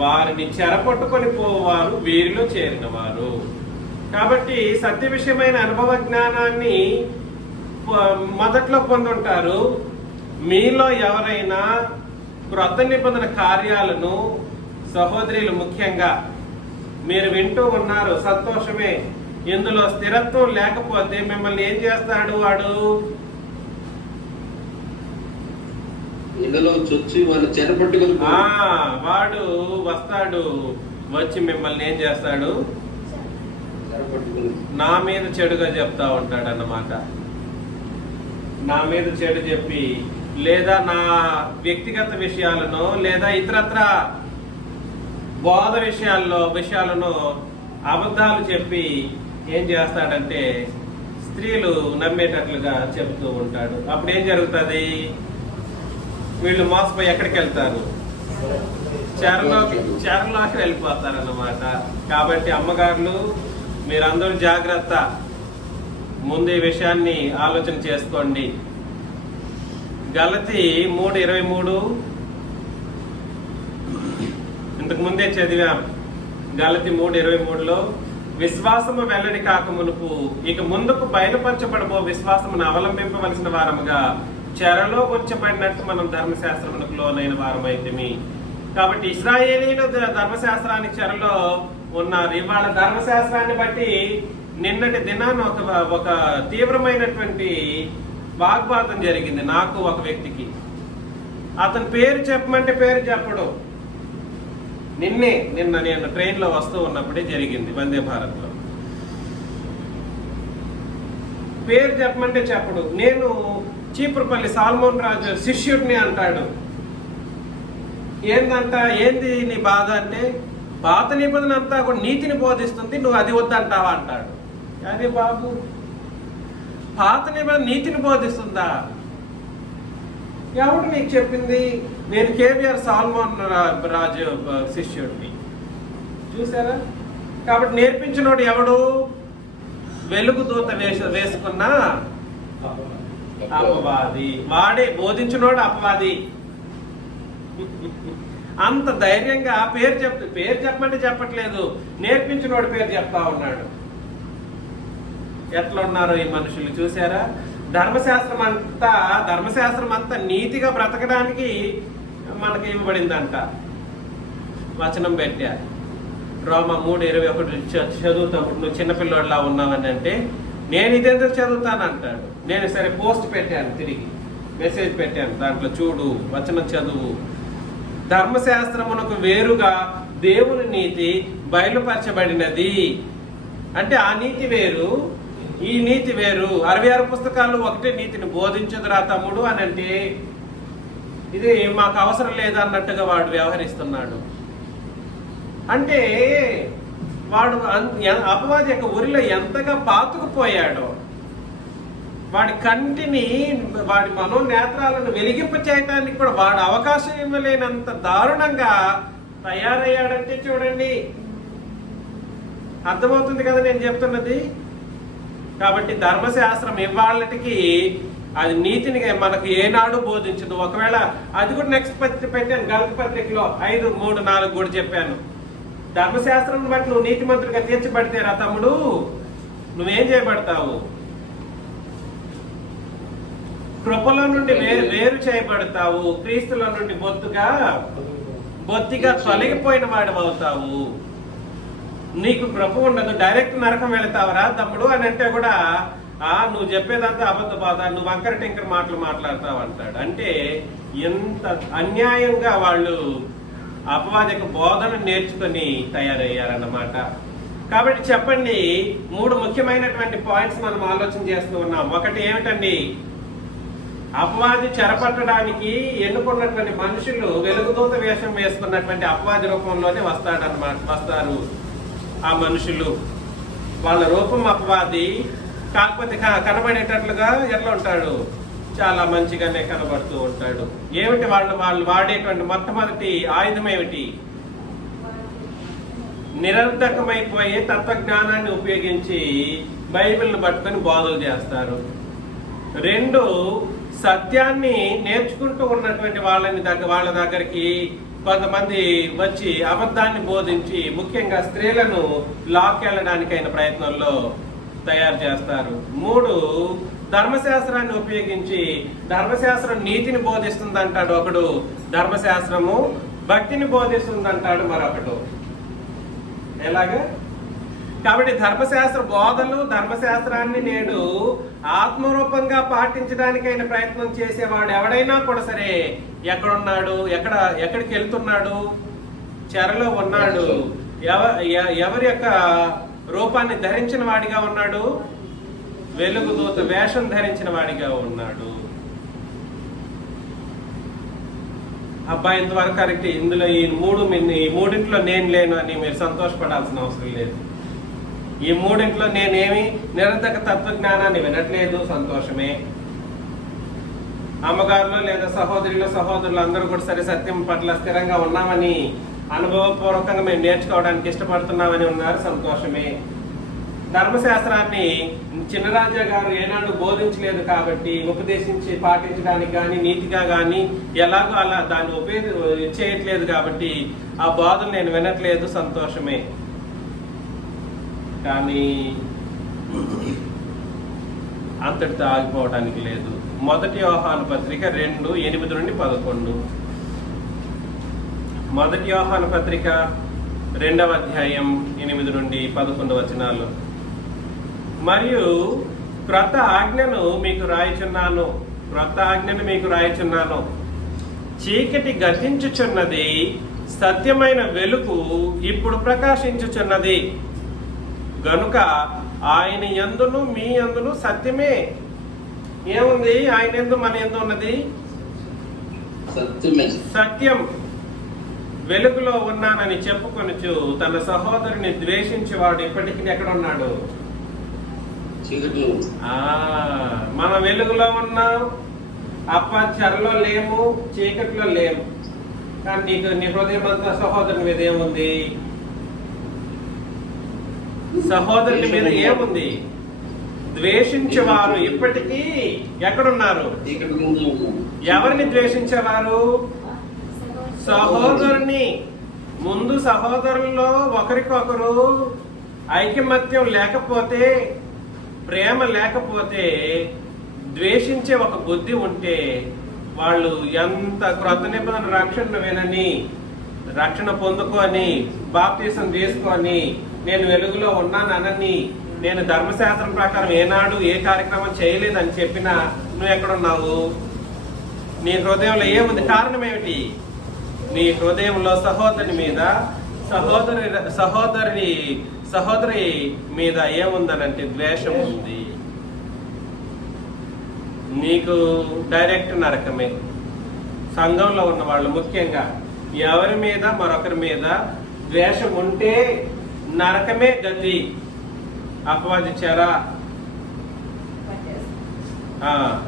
వారిని చెరపట్టుకొని పోవారు వీరిలో చేరిన వారు. కాబట్టి సత్య విషయమైన అనుభవ జ్ఞానాన్ని మొదట్లో పొందుంటారు. మీలో ఎవరైనా క్రొత్త నిబంధన కార్యాలను, సహోదరులు ముఖ్యంగా మీరు వింటూ ఉన్నారు, సంతోషమే. ఇందులో స్థిరత్వం లేకపోతే మిమ్మల్ని ఏం చేస్తాడు? వాడు వాడు వస్తాడు, వచ్చి మిమ్మల్ని ఏం చేస్తాడు? నా మీద చెడుగా చెప్తా ఉంటాడు అన్నమాట. నా మీద చెడు చెప్పి, లేదా నా వ్యక్తిగత విషయాలను, లేదా ఇతరత్ర బోధ విషయాలను అబద్ధాలు చెప్పి ఏం చేస్తాడంటే స్త్రీలు నమ్మేటట్లుగా చెబుతూ ఉంటాడు. అప్పుడు ఏం జరుగుతుంది? వీళ్ళు మోసపోయి ఎక్కడికి వెళ్తారు? చెరలోకి వెళ్ళిపోతారన్నమాట. కాబట్టి అమ్మగారులు, మీరందరూ జాగ్రత్త, ముందు ఈ విషయాన్ని ఆలోచన చేసుకోండి. గలతీ 3:23 ఇంతకు ముందే చదివాం. గలతీ 3:23లో విశ్వాసము వెల్లడి కాక మునుపు ఇక ముందుకు బయలుపరచబడబో విశ్వాసమును అవలంబింపవలసిన వారముగా చెరలో ఉంచబడినట్టు మనం ధర్మశాస్త్రమునకు లోనైన వారమైతిమి. కాబట్టి ఇశ్రాయేలీలు ధర్మశాస్త్రానికి చెరలో ఉన్నారు. ఇవాళ ధర్మశాస్త్రాన్ని బట్టి నిన్నటి దినాన ఒక తీవ్రమైనటువంటి వాగ్వాదం జరిగింది నాకు ఒక వ్యక్తికి. అతని పేరు చెప్పమంటే పేరు చెప్పడు. నిన్న నేను ట్రైన్లో వస్తూ ఉన్నప్పుడే జరిగింది, వందే భారత్లో. పేరు చెప్పమంటే చెప్పడు. నేను చీపురుపల్లి సాల్మోన్ రాజు శిష్యుడిని అంటాడు. ఏంది నీ బాధ అంటే, పాత నిబంధన అంతా కూడా నీతిని బోధిస్తుంది, నువ్వు అది వద్దంటావా అంటాడు. అదే బాబు, పాత నిబంధన నీతిని బోధిస్తుందా? ఎవడు నీకు చెప్పింది? నేను కేవీఆర్ సాల్మోన్ రాజు శిష్యుడిని. చూసారా? కాబట్టి నేర్పించినోడు ఎవడు? వెలుగుదూత వేసుకున్న అపవాది. వాడే బోధించినోడు అపవాది. అంత ధైర్యంగా పేరు చెప్పమంటే చెప్పట్లేదు, నేర్పించినోడు పేరు చెప్తా ఉన్నాడు. ఎట్లా ఉన్నారో ఈ మనుషులు చూసారా? ధర్మశాస్త్రం అంతా నీతిగా బ్రతకడానికి మనకి ఇవ్వబడిందంట. వచనం పెట్టా, రోమా 3:21 చదువుతాప్పుడు నువ్వు చిన్నపిల్లోడిలా ఉన్నావని అంటే, నేను ఇదెందుకు చదువుతాను అంటాడు. నేను సరే పోస్ట్ పెట్టాను, తిరిగి మెసేజ్ పెట్టాను, దాంట్లో చూడు, వచనం చదువు. ధర్మశాస్త్రమునకు వేరుగా దేవుని నీతి బయలుపరచబడినది అంటే ఆ నీతి వేరు, ఈ నీతి వేరు. 66 పుస్తకాలు ఒకటే నీతిని బోధించదురా తమ్ముడు అని అంటే, ఇది మాకు అవసరం లేదన్నట్టుగా వాడు వ్యవహరిస్తున్నాడు. అంటే వాడు అపవాది యొక్క ఉరిలో ఎంతగా పాతుకుపోయాడో, వాడి కంటిని, వాడి మనోనేత్రాలను వెలిగింప చేయడానికి కూడా వాడు అవకాశం ఇవ్వలేనంత దారుణంగా తయారయ్యాడంటే చూడండి, అర్థమవుతుంది కదా నేను చెప్తున్నది. కాబట్టి ధర్మశాస్త్రం ఇవాళకి అది నీతిని మనకు ఏనాడు బోధించదు. ఒకవేళ అది కూడా నెక్స్ట్ పత్రిక పెట్టాను, గల్ఫ్ పత్రికలో 5, 3, 4 కూడా చెప్పాను. ధర్మశాస్త్రం బట్టి నువ్వు నీతిమంతుడిగా తీర్చబడితే రా తమ్ముడు, నువ్వేం చేయబడతావు? కృపలో నుండి వేరు చేయబడతావు, క్రీస్తులో నుండి బొత్తిగా తొలగిపోయిన వాడు అవుతావు. నీకు కృప ఉండదు, డైరెక్ట్ నరకం వెళతావరా తమ్ముడు అని అంటే కూడా, నువ్వు చెప్పేదంతా అబద్ధ బాధ, నువ్వు వంకర టింకర మాటలు మాట్లాడతావు అంటాడు. అంటే ఎంత అన్యాయంగా వాళ్ళు అపవాదిక బోధన నేర్చుకొని తయారయ్యారన్నమాట. కాబట్టి చెప్పండి, 3 ముఖ్యమైనటువంటి పాయింట్స్ మనం ఆలోచన చేస్తూ ఉన్నాం. ఒకటి ఏమిటండి? అపవాది చెరపట్టడానికి ఎన్నుకున్నటువంటి మనుషులు వెలుగుదూత వేషం వేసుకున్నటువంటి అపవాది రూపంలోనే వస్తారు. ఆ మనుషులు వాళ్ళ రూపం అపవాది, కాకపోతే కనబడేటట్లుగా ఎట్లా ఉంటాడు? చాలా మంచిగానే కనబడుతూ ఉంటాడు. ఏమిటి వాళ్ళు వాడేటువంటి మొట్టమొదటి ఆయుధం ఏమిటి? నిరర్ధకమైపోయే తత్వజ్ఞానాన్ని ఉపయోగించి బైబిల్ని పట్టుకొని బోధలు చేస్తారు. 2, సత్యాన్ని నేర్చుకుంటూ ఉన్నటువంటి వాళ్ళ దగ్గరికి కొంతమంది వచ్చి అబద్ధాన్ని బోధించి ముఖ్యంగా స్త్రీలను లాక్కెళ్ళడానికైన ప్రయత్నంలో తయారు చేస్తారు. 3, ధర్మశాస్త్రాన్ని ఉపయోగించి ధర్మశాస్త్రం నీతిని బోధిస్తుంది అంటాడు ఒకడు, ధర్మశాస్త్రము భక్తిని బోధిస్తుంది అంటాడు మరొకడు. ఎలాగా? కాబట్టి ధర్మశాస్త్ర బోధలు, ధర్మశాస్త్రాన్ని నేడు ఆత్మరూపంగా పాటించడానికైన ప్రయత్నం చేసేవాడు ఎవడైనా కూడా సరే ఎక్కడున్నాడు? ఎక్కడికి వెళ్తున్నాడు? చెరలో ఉన్నాడు. ఎవరి యొక్క రూపాన్ని ధరించిన వాడిగా ఉన్నాడు? వెలుగుదూత వేషం ధరించిన వాడిగా ఉన్నాడు. అబ్బాయి ఇంతవరకు కరెక్ట్. ఇందులో ఈ మూడింట్లో నేను లేను అని మీరు సంతోషపడాల్సిన అవసరం లేదు. ఈ మూడింట్లో నేనేమి నిరర్ధక తత్వజ్ఞానాన్ని వినట్లేదు, సంతోషమే. అమ్మగారులు లేదా సహోదరులు అందరూ కూడా సరే సత్యం పట్ల స్థిరంగా ఉన్నామని, అనుభవపూర్వకంగా మేము నేర్చుకోవడానికి ఇష్టపడుతున్నామని ఉన్నారు, సంతోషమే. ధర్మశాస్త్రాన్ని చిన్నరాజా గారు ఏనాడు బోధించలేదు కాబట్టి, ఉపదేశించి పాటించడానికి కానీ నీతిగా కానీ ఎలాగో అలా దాన్ని చేయట్లేదు కాబట్టి ఆ బోధన నేను వినట్లేదు, సంతోషమే. కానీ అంతటితో ఆగిపోవడానికి లేదు. 1 యోహాను పత్రిక 2:8-11. 1 యోహాను పత్రిక 2వ అధ్యాయం 8-11 వచనాలు. మరియు క్రొత్త ఆజ్ఞను మీకు రాయుచున్నాను, చీకటి గతించుచున్నది, సత్యమైన వెలుగు ఇప్పుడు ప్రకాశించుచున్నది గనుక ఆయన యందును మీ యందును సత్యమే. ఏముంది? ఆయన యందు మన యందు ఉన్నది సత్యం. వెలుగులో ఉన్నానని చెప్పుకొనుచు తన సహోదరుని ద్వేషించేవాడు ఇప్పటికీ ఎక్కడ ఉన్నాడు? మనం వెలుగులో ఉన్నాం, చెరలో లేము, చీకటిలో లేము. కానీ నీ హృదయం అంతా సహోదరుని మీద ఏముంది? సహోదరుని మీద ఏముంది? ద్వేషించేవారు ఇప్పటికీ ఎక్కడున్నారు? ఎవరిని ద్వేషించేవారు? సహోదరుని. ముందు సహోదరుల్లో ఒకరికొకరు ఐకమత్యం లేకపోతే, ప్రేమ లేకపోతే, ద్వేషించే ఒక బుద్ధి ఉంటే వాళ్ళు ఎంత క్రొత్త నిబంధన రక్షణ వినని రక్షణ పొందుకొని బాప్తీసం తీసుకొని నేను వెలుగులో ఉన్నానని, నేను ధర్మశాస్త్రం ప్రకారం ఏనాడు ఏ కార్యక్రమం చేయలేదని చెప్పినా నువ్వు ఎక్కడున్నావు? నీ హృదయంలో ఏముంది? కారణం ఏమిటి? నీ హృదయంలో సహోదరి మీద ఏముందనంటే ద్వేషం ఉంది. నీకు డైరెక్ట్ నరకమే. సంఘంలో ఉన్న వాళ్ళు ముఖ్యంగా ఎవరి మీద మరొకరి మీద ద్వేషం ఉంటే నరకమే గతి. అపవాది చెర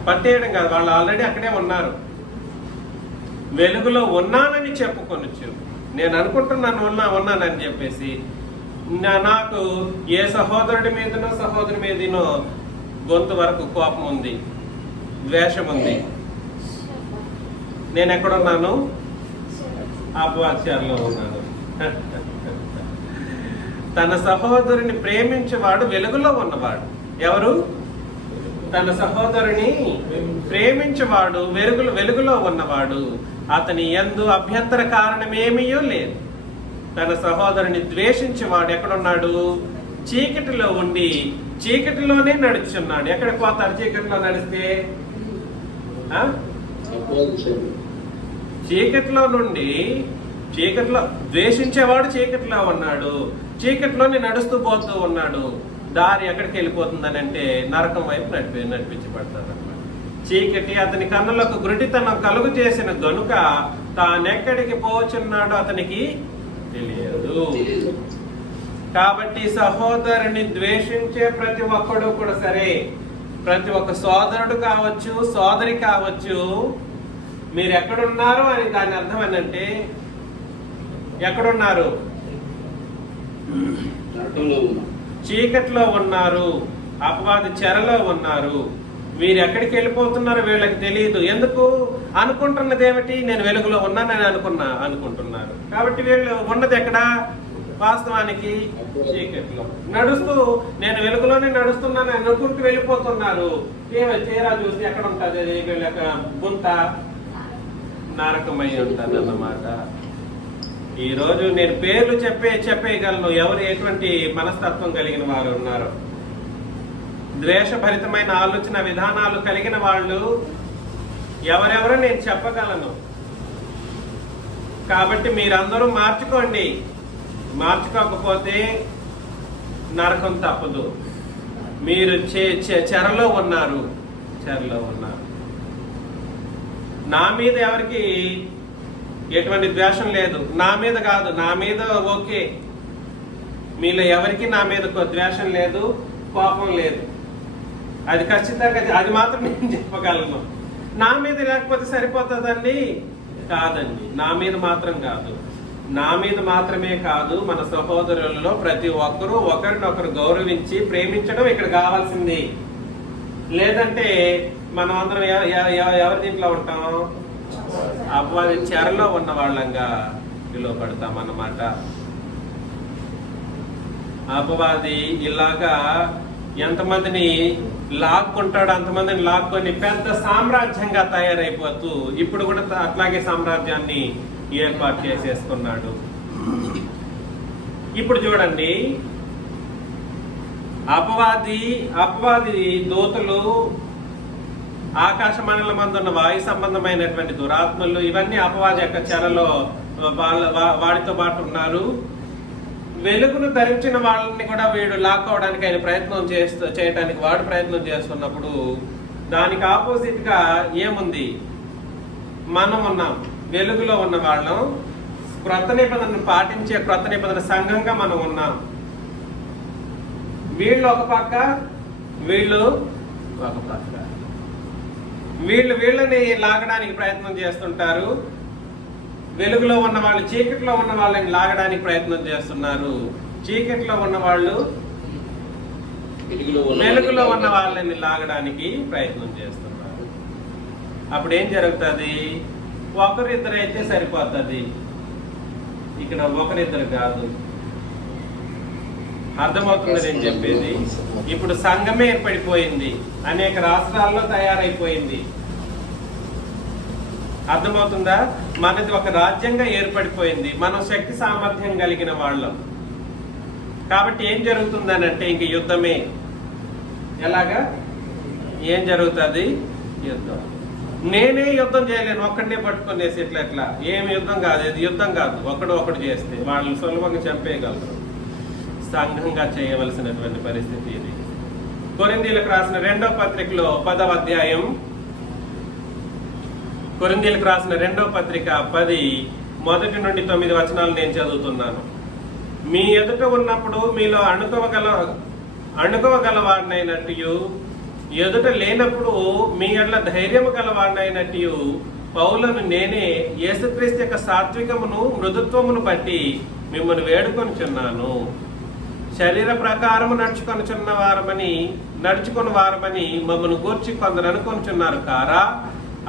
పట్టేయడం కాదు, వాళ్ళు ఆల్రెడీ అక్కడే ఉన్నారు. వెలుగులో ఉన్నానని చెప్పుకొనొచ్చు. నేను అనుకుంటున్నాను ఉన్నానని చెప్పేసి నాకు ఏ సహోదరుడి మీదనో సహోదరి మీదనో గొంతు వరకు కోపం ఉంది, ద్వేషం ఉంది. నేను ఎక్కడున్నాను? అపవాద్యాల్లో ఉన్నాను. తన సహోదరుని ప్రేమించేవాడు వెలుగులో ఉన్నవాడు. ఎవరు? తన సహోదరుని ప్రేమించేవాడు వెలుగులో ఉన్నవాడు. అతని యందు అభ్యంతర కారణమేమీయో లేదు. తన సహోదరుని ద్వేషించేవాడు ఎక్కడున్నాడు? చీకటిలో ఉండి చీకటిలోనే నడుచున్నాడు. ఎక్కడికి పోతారు చీకటిలో నడిస్తే? చీకటిలో నుండి చీకటిలో ద్వేషించేవాడు చీకటిలో ఉన్నాడు, చీకటిలోనే నడుస్తూ పోతూ ఉన్నాడు. దారి ఎక్కడికి వెళ్ళిపోతుందని అంటే నరకం వైపు నడిపించబడతాడు అన్నమాట. చీకటి అతని కన్నులకు గురిటితనం కలుగు చేసిన గనుక తానెక్కడికి పోచున్నాడో అతనికి తెలియదు. కాబట్టి సహోదరుని ద్వేషించే ప్రతి ఒక్కడు కూడా సరే, ప్రతి ఒక్క సోదరుడు కావచ్చు, సోదరి కావచ్చు, మీరు ఎక్కడున్నారు అని దాని అర్థం ఏంటంటే ఎక్కడున్నారు? చీకట్లో ఉన్నారు, అపవాది చెరలో ఉన్నారు. మీరు ఎక్కడికి వెళ్ళిపోతున్నారో వీళ్ళకి తెలియదు. ఎందుకు? అనుకుంటున్నది ఏమిటి? నేను వెలుగులో ఉన్నానని అనుకుంటున్నారు. కాబట్టి వీళ్ళు ఉన్నది ఎక్కడ? వాస్తవానికి చీకట్లో నడుస్తూ నేను వెలుగులోనే నడుస్తున్నాను అనుకుంటూ వెళ్ళిపోతున్నారు. తీరా చూసి ఎక్కడ ఉంటుంది వీళ్ళ గుంత? నరకమై ఉంటుంది అన్నమాట. ఈ రోజు నేను పేర్లు చెప్పేయగలను ఎవరు ఎటువంటి మనస్తత్వం కలిగిన వారు ఉన్నారు. ద్వేషభరితమైన ఆలోచన విధానాలు కలిగిన వాళ్ళు ఎవరెవరో నేను చెప్పగలను. కాబట్టి మీరందరూ మార్చుకోండి. మార్చుకోకపోతే నరకం తప్పదు. మీరు చెరలో ఉన్నారు. నా మీద ఎవరికి ఎటువంటి ద్వేషం లేదు. నా మీద కాదు, నా మీద ఓకే. మీలో ఎవరికి నా మీద ద్వేషం లేదు, కోపం లేదు. అది ఖచ్చితంగా, అది మాత్రం నేను చెప్పగలను. నా మీద లేకపోతే సరిపోతుందండి? కాదండి, నా మీద మాత్రం కాదు. నా మీద మాత్రమే కాదు, మన సహోదరులలో ప్రతి ఒక్కరూ ఒకరినొకరు గౌరవించి ప్రేమించడం ఇక్కడ కావాల్సింది. లేదంటే మనం అందరం ఎవరి దీంట్లో ఉంటాం? అపవాది చెరలో ఉన్న వాళ్ళంగా పిలువబడతాం అన్నమాట. అపవాది ఇలాగా ఎంతమందిని లాక్కుంటాడు, అంతమందిని లాక్కొని పెద్ద సామ్రాజ్యంగా తయారైపోతూ ఇప్పుడు కూడా అట్లాగే సామ్రాజ్యాన్ని ఏర్పాటు చేసేసుకున్నాడు. ఇప్పుడు చూడండి, అపవాది దూతలు, ఆకాశ మండలం మందున్న వాయు సంబంధమైనటువంటి దురాత్మలు, ఇవన్నీ అపవాది యొక్క చెరలో వాడితో పాటు ఉన్నారు. వెలుగును ధరించిన వాళ్ళని కూడా వీడు లాక్కోవడానికి ఆయన చేయడానికి వాడు ప్రయత్నం చేస్తున్నప్పుడు దానికి ఆపోజిట్ గా ఏముంది? మనం ఉన్నాం, వెలుగులో ఉన్న వాళ్ళం, క్రొత్త నిబంధనను పాటించే క్రొత్త నిబంధన సంఘంగా మనం ఉన్నాం. వీళ్ళు ఒక పక్క, వీళ్ళు ఒక పక్క. వీళ్ళని లాగడానికి ప్రయత్నం చేస్తుంటారు. వెలుగులో ఉన్న వాళ్ళు చీకట్లో ఉన్న వాళ్ళని లాగడానికి ప్రయత్నం చేస్తున్నారు. చీకట్లో ఉన్న వాళ్ళు వెలుగులో ఉన్న వాళ్ళని లాగడానికి ప్రయత్నం చేస్తున్నారు. అప్పుడు ఏం జరుగుతుంది? ఒకరిద్దరు అయితే సరిపోతుంది. ఇక్కడ ఒకరిద్దరు కాదు. అర్థమవుతుంది నేను చెప్పేది? ఇప్పుడు సంఘమే ఏర్పడిపోయింది, అనేక రాష్ట్రాల్లో తయారైపోయింది. అర్థమవుతుందా? మనది ఒక రాజ్యంగా ఏర్పడిపోయింది. మనం శక్తి సామర్థ్యం కలిగిన వాళ్ళం. కాబట్టి ఏం జరుగుతుందనంటే ఇంక యుద్ధమే. ఎలాగా ఏం జరుగుతుంది? యుద్ధం. నేనే యుద్ధం చేయలేను, ఒక్కడనే పట్టుకునేసి ఎట్లా ఏమి యుద్ధం కాదు, ఇది యుద్ధం కాదు. ఒకడు చేస్తే వాళ్ళని సులభంగా చంపేయగలరు. సంఘంగా చేయవలసినటువంటి పరిస్థితి ఇది. కొరింథీయులకు రాసిన 2వ పత్రికలో 10వ అధ్యాయం, కొరింథీయులకు రాసిన 2వ పత్రిక 10 1 నుండి 9 వచనాలు నేను చదువుతున్నాను. మీ ఎదుట ఉన్నప్పుడు మీలో అణుకోవగలవాడినైనట్టు, ఎదుట లేనప్పుడు మీ ఎడ్ల ధైర్యము గలవాడినట్టు పౌలను నేనే యేసుక్రీస్తు యొక్క సాత్వికమును మృదుత్వమును బట్టి మిమ్మల్ని వేడుకొనిచున్నాను. శరీర ప్రకారము నడుచుకుని వారమని మమ్మల్ని గూర్చి కొందరు అనుకొనిచున్నారు కారా?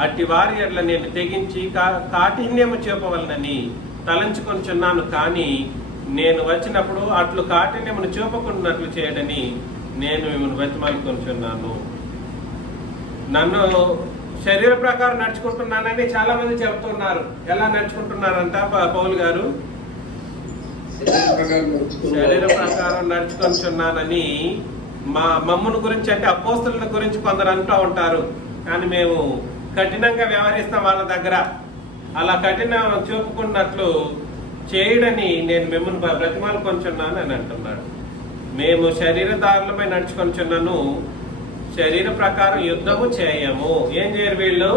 అట్టి వారి ఎడ్ల నేను తెగించి కాఠిన్యము చూపవలనని తలంచుకొనిచున్నాను. కానీ నేను వచ్చినప్పుడు అట్లు కాఠిన్యమును చూపకున్నట్లు చేయడని నేను మిమ్మల్ని బతిమాలుకొనిచున్నాను. నన్ను శరీర ప్రకారం నడుచుకుంటున్నానని చాలా మంది చెబుతున్నారు. ఎలా నడుచుకుంటున్నారంట పౌలు గారు? శరీర ప్రకారం నడుచుకొనిచున్నానని మమ్మను గురించి, అంటే అపోస్తలుల గురించి కొందరు అంటూ ఉంటారు. కానీ మేము కఠినంగా వ్యవహరిస్తాం వాళ్ళ దగ్గర. అలా కఠినం చూపుకున్నట్లు చేయడని నేను మిమ్మల్ని బ్రతిమాలుకొనిచున్నాను అని అంటున్నాడు. మేము శరీరదారులమై నడుచుకొనిచున్నాను, శరీర ప్రకారం యుద్ధము చేయము. ఏం చేయరు వీళ్ళు?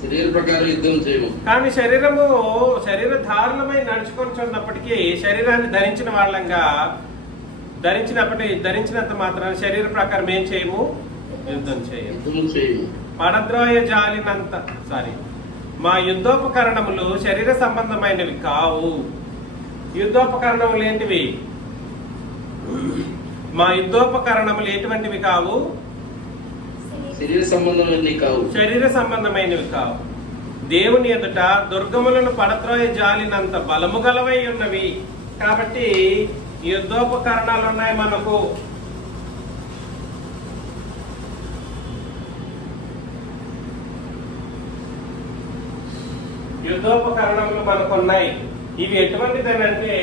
శరీర ప్రకారం యుద్ధం చేయము. కానీ శరీరధారులమై నడుచుకొనిచున్నప్పటికీ శరీరాన్ని ధరించిన వాళ్ళంగా ధరించినంత మాత్రాన శరీర ప్రకారం ఏం చేయము? యుద్ధం చేయము. పడద్రోయ జాలినంత మా యుద్ధోపకరణములు శరీర సంబంధమైనవి కావు. యుద్ధోపకరణములు ఏంటివి? మా యుద్ధోపకరణములు ఎటువంటివి కావు? శరీర సంబంధమైనవి కావు. దేవుని ఎదుట దుర్గములను పడద్రోయ జాలినంత బలము గలవై ఉన్నవి. కాబట్టి యుద్ధోపకరణాలు ఉన్నాయి మనకు. యుద్ధోపకరణములు మనకున్నాయి. ఇవి ఎటువంటిదనంటే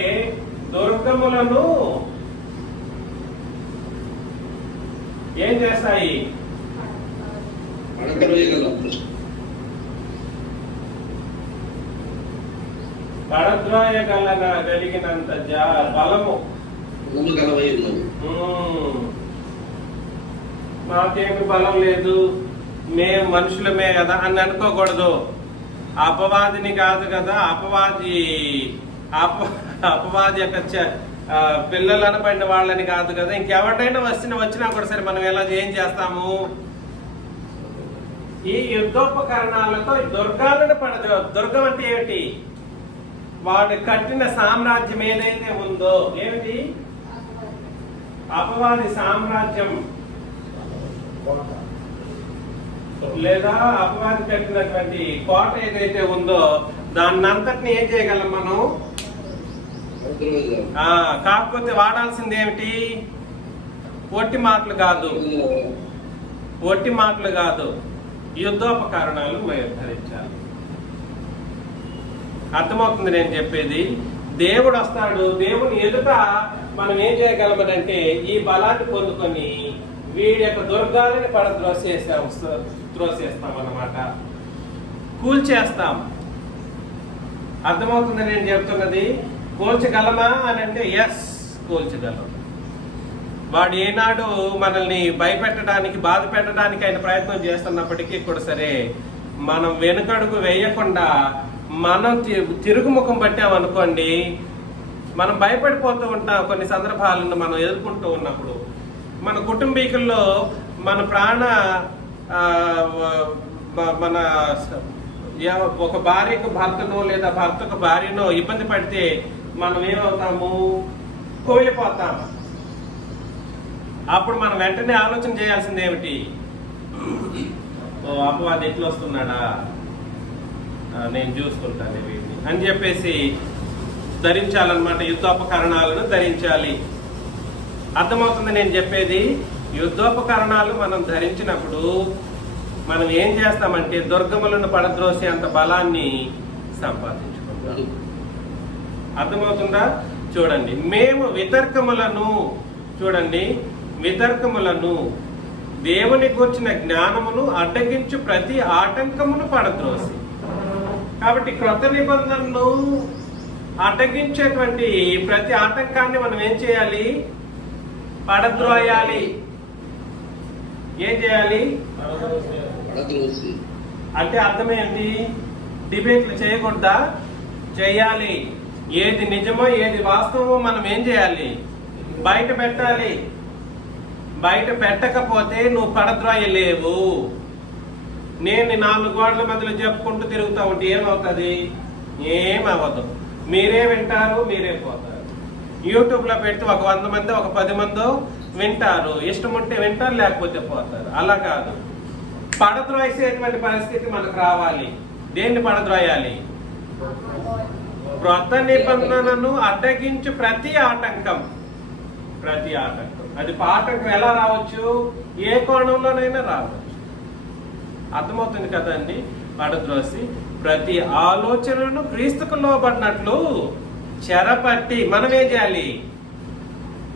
దుర్గములను ఏం చేస్తాయి? పడద్రోయగలిగినంత బలము. మాకేమి బలం లేదు, మేము మనుషులమే కదా అని అనుకోకూడదు. అపవాదిని కాదు కదా, అపవాది యొక్క పిల్లలు అనబడిన వాళ్ళని కాదు కదా. ఇంకెవరినైనా వచ్చినా కూడా సరే మనం ఎలా ఏం చేస్తాము? ఈ యుద్ధోపకరణాలతో దుర్గాలను దుర్గం అంటే ఏమిటి? వాడు కట్టిన సామ్రాజ్యం ఏదైతే ఉందో, ఏమిటి? అపవాది సామ్రాజ్యం లేదా అపవాది కట్టినటువంటి కోట ఏదైతే ఉందో దాన్నంతటిని ఏం చేయగలం మనం? కాకపోతే వాడాల్సింది ఏమిటి? ఒట్టి మాటలు కాదు, యుద్ధోపకరణాలు ధరించాలి. అర్థమవుతుంది నేను చెప్పేది? దేవుడు వస్తాడు, దేవుని ఎదుట మనం ఏం చేయగలమనంటే ఈ బలాన్ని పొందుకొని వీడి యొక్క దుర్గాలని త్రోసేస్తాం అన్నమాట, కూల్చేస్తాం. అర్థమవుతుంది నేను చెప్తున్నది? కూల్చగలమా అని అంటే ఎస్, కూల్చగలం. వాడు ఏనాడు మనల్ని భయపెట్టడానికి, బాధ పెట్టడానికి ఆయన ప్రయత్నం చేస్తున్నప్పటికీ కూడా సరే మనం వెనుకడుగు వేయకుండా మనం తిరుగుముఖం పట్టామనుకోండి, మనం భయపడిపోతూ ఉంటాం. కొన్ని సందర్భాలను మనం ఎదుర్కొంటూ ఉన్నప్పుడు మన కుటుంబీకుల్లో మన ఒక భార్యకు భర్తనో లేదా భర్తకు భార్యనో ఇబ్బంది పడితే మనం ఏమవుతాము? కోల్పోతాం. అప్పుడు మనం వెంటనే ఆలోచన చేయాల్సింది ఏమిటి? అపవాది ఎట్లా వస్తున్నాడా, నేను చూసుకుంటాను వీటిని అని చెప్పేసి ధరించాలన్నమాట. యుద్ధోపకరణాలను ధరించాలి. అర్థమవుతుంది నేను చెప్పేది? యుద్ధోపకరణాలు మనం ధరించినప్పుడు మనం ఏం చేస్తామంటే దుర్గములను పడద్రోసే అంత బలాన్ని సంపాదించుకుంటాం. అర్థమవుతుందా? చూడండి, మేము వితర్కములను దేవుని గూర్చిన జ్ఞానమును అడ్డగించు ప్రతి ఆటంకమును పడద్రోసి. కాబట్టి క్రొత్త నిబంధనను అడ్డగించేటువంటి ప్రతి ఆటంకాన్ని మనం ఏం చేయాలి? పడద్రోయాలి. ఏం చేయాలి అంటే అర్థమేంటి? డిబేట్లు చేయకూడదా? చేయాలి. ఏది నిజమో ఏది వాస్తవమో మనం ఏం చేయాలి? బయట పెట్టాలి. బయట పెట్టకపోతే నువ్వు పడద్రోయలేవు. నేను 4 గోడల మధ్యలో చెప్పుకుంటూ తిరుగుతా ఉంటే ఏమవుతుంది? ఏమవ్వదు. మీరే వింటారు, మీరే పోతారు. యూట్యూబ్లో పెడితే ఒక 100 మంది, ఒక 10 మందో వింటారు. ఇష్టం ఉంటే వింటారు, లేకపోతే పోతారు. అలా కాదు, పడద్రోసేటువంటి పరిస్థితి మనకు రావాలి. దేన్ని పడద్రోయాలి? క్రొత్త నిబంధనను అడ్డగించు ప్రతి ఆటంకం. అది ఆటంకం ఎలా రావచ్చు? ఏ కోణంలోనైనా రావచ్చు. అర్థమవుతుంది కదండి? పడద్రోసి ప్రతి ఆలోచనను క్రీస్తుకు లోబడినట్లు చెరపట్టి మనం ఏం చేయాలి?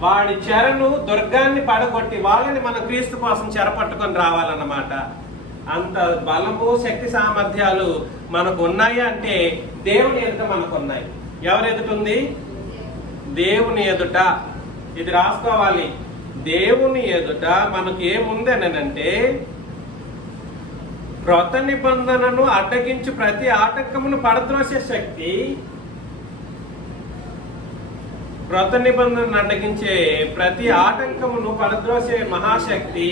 వాడి చెరను, దుర్గాన్ని పడగొట్టి వాళ్ళని మన క్రీస్తు కోసం చెరపట్టుకొని రావాలన్నమాట. అంత బలము, శక్తి, సామర్థ్యాలు మనకు ఉన్నాయి అంటే దేవుని ఎదుట మనకు ఉన్నాయి. ఎవరి ఎదుట ఉంది? దేవుని ఎదుట. ఇది రాసుకోవాలి. దేవుని ఎదుట మనకు ఏముంది అని అంటే, క్రొత్త నిబంధనను అడ్డగించి ప్రతి ఆటంకమును పడద్రోసే శక్తి, క్రొత్త నిబంధనను అడ్డగించే ప్రతి ఆటంకమును పడద్రోసే మహాశక్తి,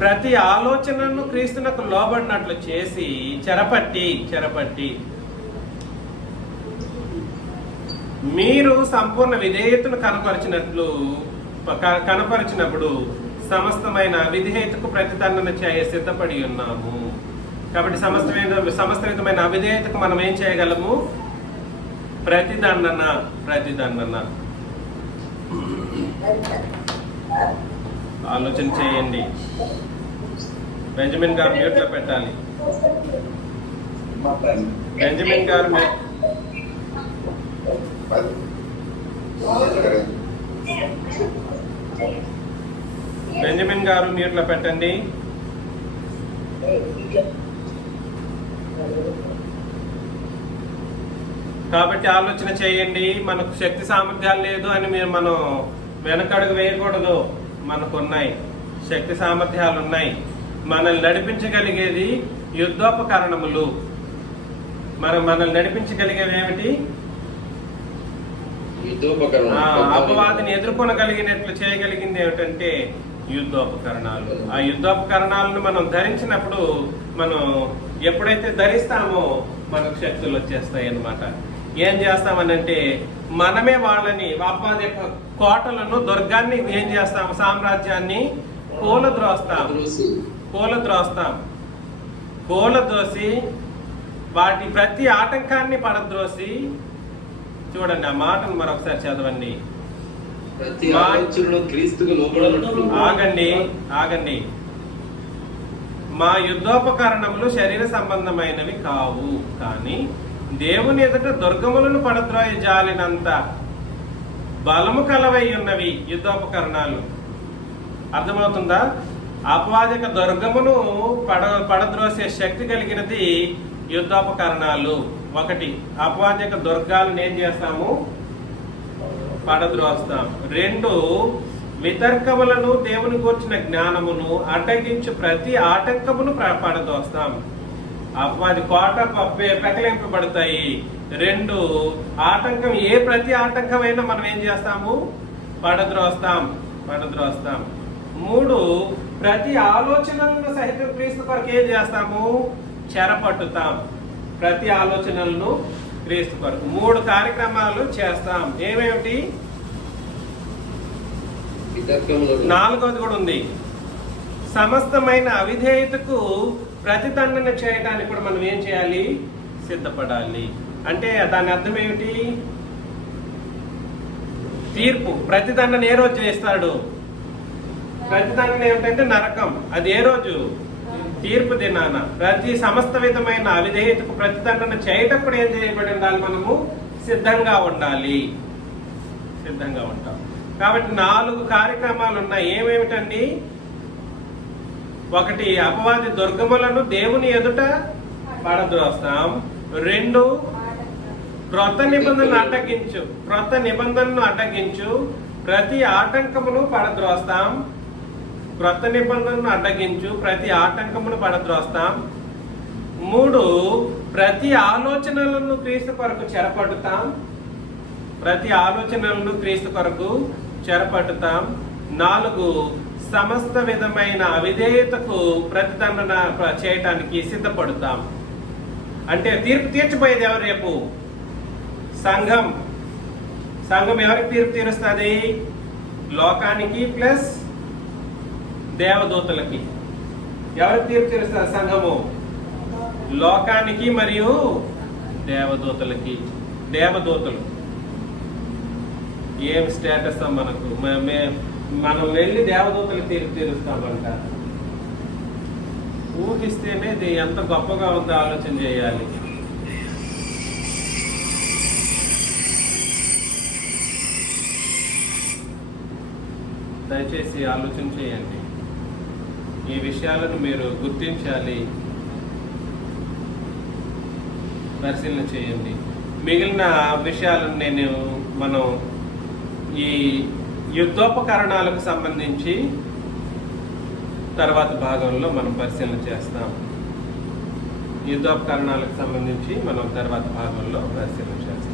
ప్రతి ఆలోచనను క్రీస్తునకు లోబడినట్లు చేసి చెరపట్టి మీరు సంపూర్ణ విధేయతను కనపరిచినప్పుడు సమస్తమైన విధేయతకు ప్రతిదండన చేయ సిద్ధపడి ఉన్నాము. కాబట్టి సమస్త విధమైన అవిధేయతకు మనం ఏం చేయగలము? ప్రతిదండన. ఆలోచన చేయండి. బెంజమిన్ గారు మ్యూట్లో పెట్టాలి. బెంజమిన్ గారు మ్యూట్లో పెట్టండి. కాబట్టి ఆలోచన చేయండి. మనకు శక్తి సామర్థ్యాలు లేదు అని మనం వెనకడుగు వేయకూడదు. మనకున్నాయి, శక్తి సామర్థ్యాలు ఉన్నాయి. మనల్ని నడిపించగలిగేది యుద్ధోపకరణములు. మనల్ని నడిపించగలిగేవి ఏమిటి? అపవాదిని ఎదుర్కొనగలిగినట్లు చేయగలిగింది ఏమిటంటే యుద్ధోపకరణాలు. ఆ యుద్ధోపకరణాలను మనం ధరించినప్పుడు, మనం ఎప్పుడైతే ధరిస్తామో మనకు శక్తులు వచ్చేస్తాయి అన్నమాట. ఏం చేస్తామనంటే మనమే వాళ్ళని, అపవాది యొక్క కోటలను, దుర్గాన్ని ఏం చేస్తాము? సామ్రాజ్యాన్ని కూలద్రోసి వాటి ప్రతి ఆటంకాన్ని పడద్రోసి. చూడండి ఆ మాటను మరొకసారి చదవండి. ఆగండి. మా యుద్ధోపకరణములు శరీర సంబంధమైనవి కావు, కానీ దేవుని ఎదుట దుర్గములను పడద్రోయ జాలినంత బలము కలవై ఉన్నవి యుద్ధోపకరణాలు. అర్థమవుతుందా? అపవాదిక దుర్గమును పడద్రోసే శక్తి కలిగినది యుద్ధోపకరణాలు. 1, అపవాదిక దుర్గాలను ఏం చేస్తాము? పడద్రోస్తాం. 2, వితర్కములను, దేవుని గూర్చిన జ్ఞానమును అడ్డగించు ప్రతి ఆటంకమును పడదోస్తాం. అపవాది కోట పెకలింపబడతాయి. 2, ఆటంకం, ప్రతి ఆటంకమైనా మనం ఏం చేస్తాము? పడద్రోస్తాం. 3, ప్రతి ఆలోచనలను సహితం క్రీస్తు కొరకు ఏం చేస్తాము? చెరపట్టుతాం. ప్రతి ఆలోచనలను క్రీస్తు కొరకు 3 కార్యక్రమాలు చేస్తాం. ఏమేమిటి? 4వది కూడా ఉంది. సమస్తమైన అవిధేయతకు ప్రతిదండన చేయడానికి కూడా మనం ఏం చేయాలి? సిద్ధపడాలి. అంటే దాని అర్థం ఏమిటి? తీర్పు, ప్రతిదండన ఏ రోజు చేస్తాడు? ప్రతిదండన ఏమిటంటే నరకం. అది ఏ రోజు? తీర్పు దినాన. ప్రతి సమస్త విధమైన అవిధేయతకు ప్రతిదండన చేయటప్పుడు ఏం చేయబడి ఉండాలి? మనము సిద్ధంగా ఉండాలి. సిద్ధంగా ఉంటాం. కాబట్టి 4 కార్యక్రమాలు ఉన్నాయి. ఏమేమిటండి? 1, అపవాది దుర్గములను దేవుని ఎదుట పడద్రోస్తాం. 2, క్రొత్త నిబంధనను అడ్డగించు. క్రొత్త నిబంధనను అడ్డగించు. ప్రతి ఆటంకమును పడద్రోస్తాం. క్రొత్త నిబంధనను అడ్డగించు. ప్రతి ఆటంకమును పడద్రోస్తాం. 3, ప్రతి ఆలోచనలను క్రీస్తు కొరకు చెరపట్టుతాం. ప్రతి ఆలోచనలను క్రీస్తు కొరకు చెరపట్టుతాం. 4, సమస్త విధమైన అవిధేయతకు ప్రతిదండన చేయటానికి సిద్ధపడతాం. అంటే తీర్పు తీర్చిపోయేది ఎవరు రేపు? సంఘం. సంఘం ఎవరికి తీర్పు తీరుస్తుంది? లోకానికి ప్లస్ దేవదూతలకి. ఎవరికి తీర్పు తీరుస్తుంది సంఘము? లోకానికి మరియు దేవదూతలకి. దేవదూతలు ఏం స్టేటస్ మనకు? మనం వెళ్ళి దేవదూతలు తీర్పు తీరుస్తామంట. ఊహిస్తేనే ఇది ఎంత గొప్పగా ఉందో ఆలోచన చేయాలి. దయచేసి ఆలోచన చేయండి. ఈ విషయాలను మీరు గుర్తించాలి, పరిశీలన చేయండి. మిగిలిన విషయాలను మనం ఈ యుద్ధోపకరణాలకు సంబంధించి తర్వాత భాగంలో మనం పరిశీలన చేస్తాం. యుద్ధోపకరణాలకు సంబంధించి మనం తర్వాత భాగంలో పరిశీలన చేస్తాం.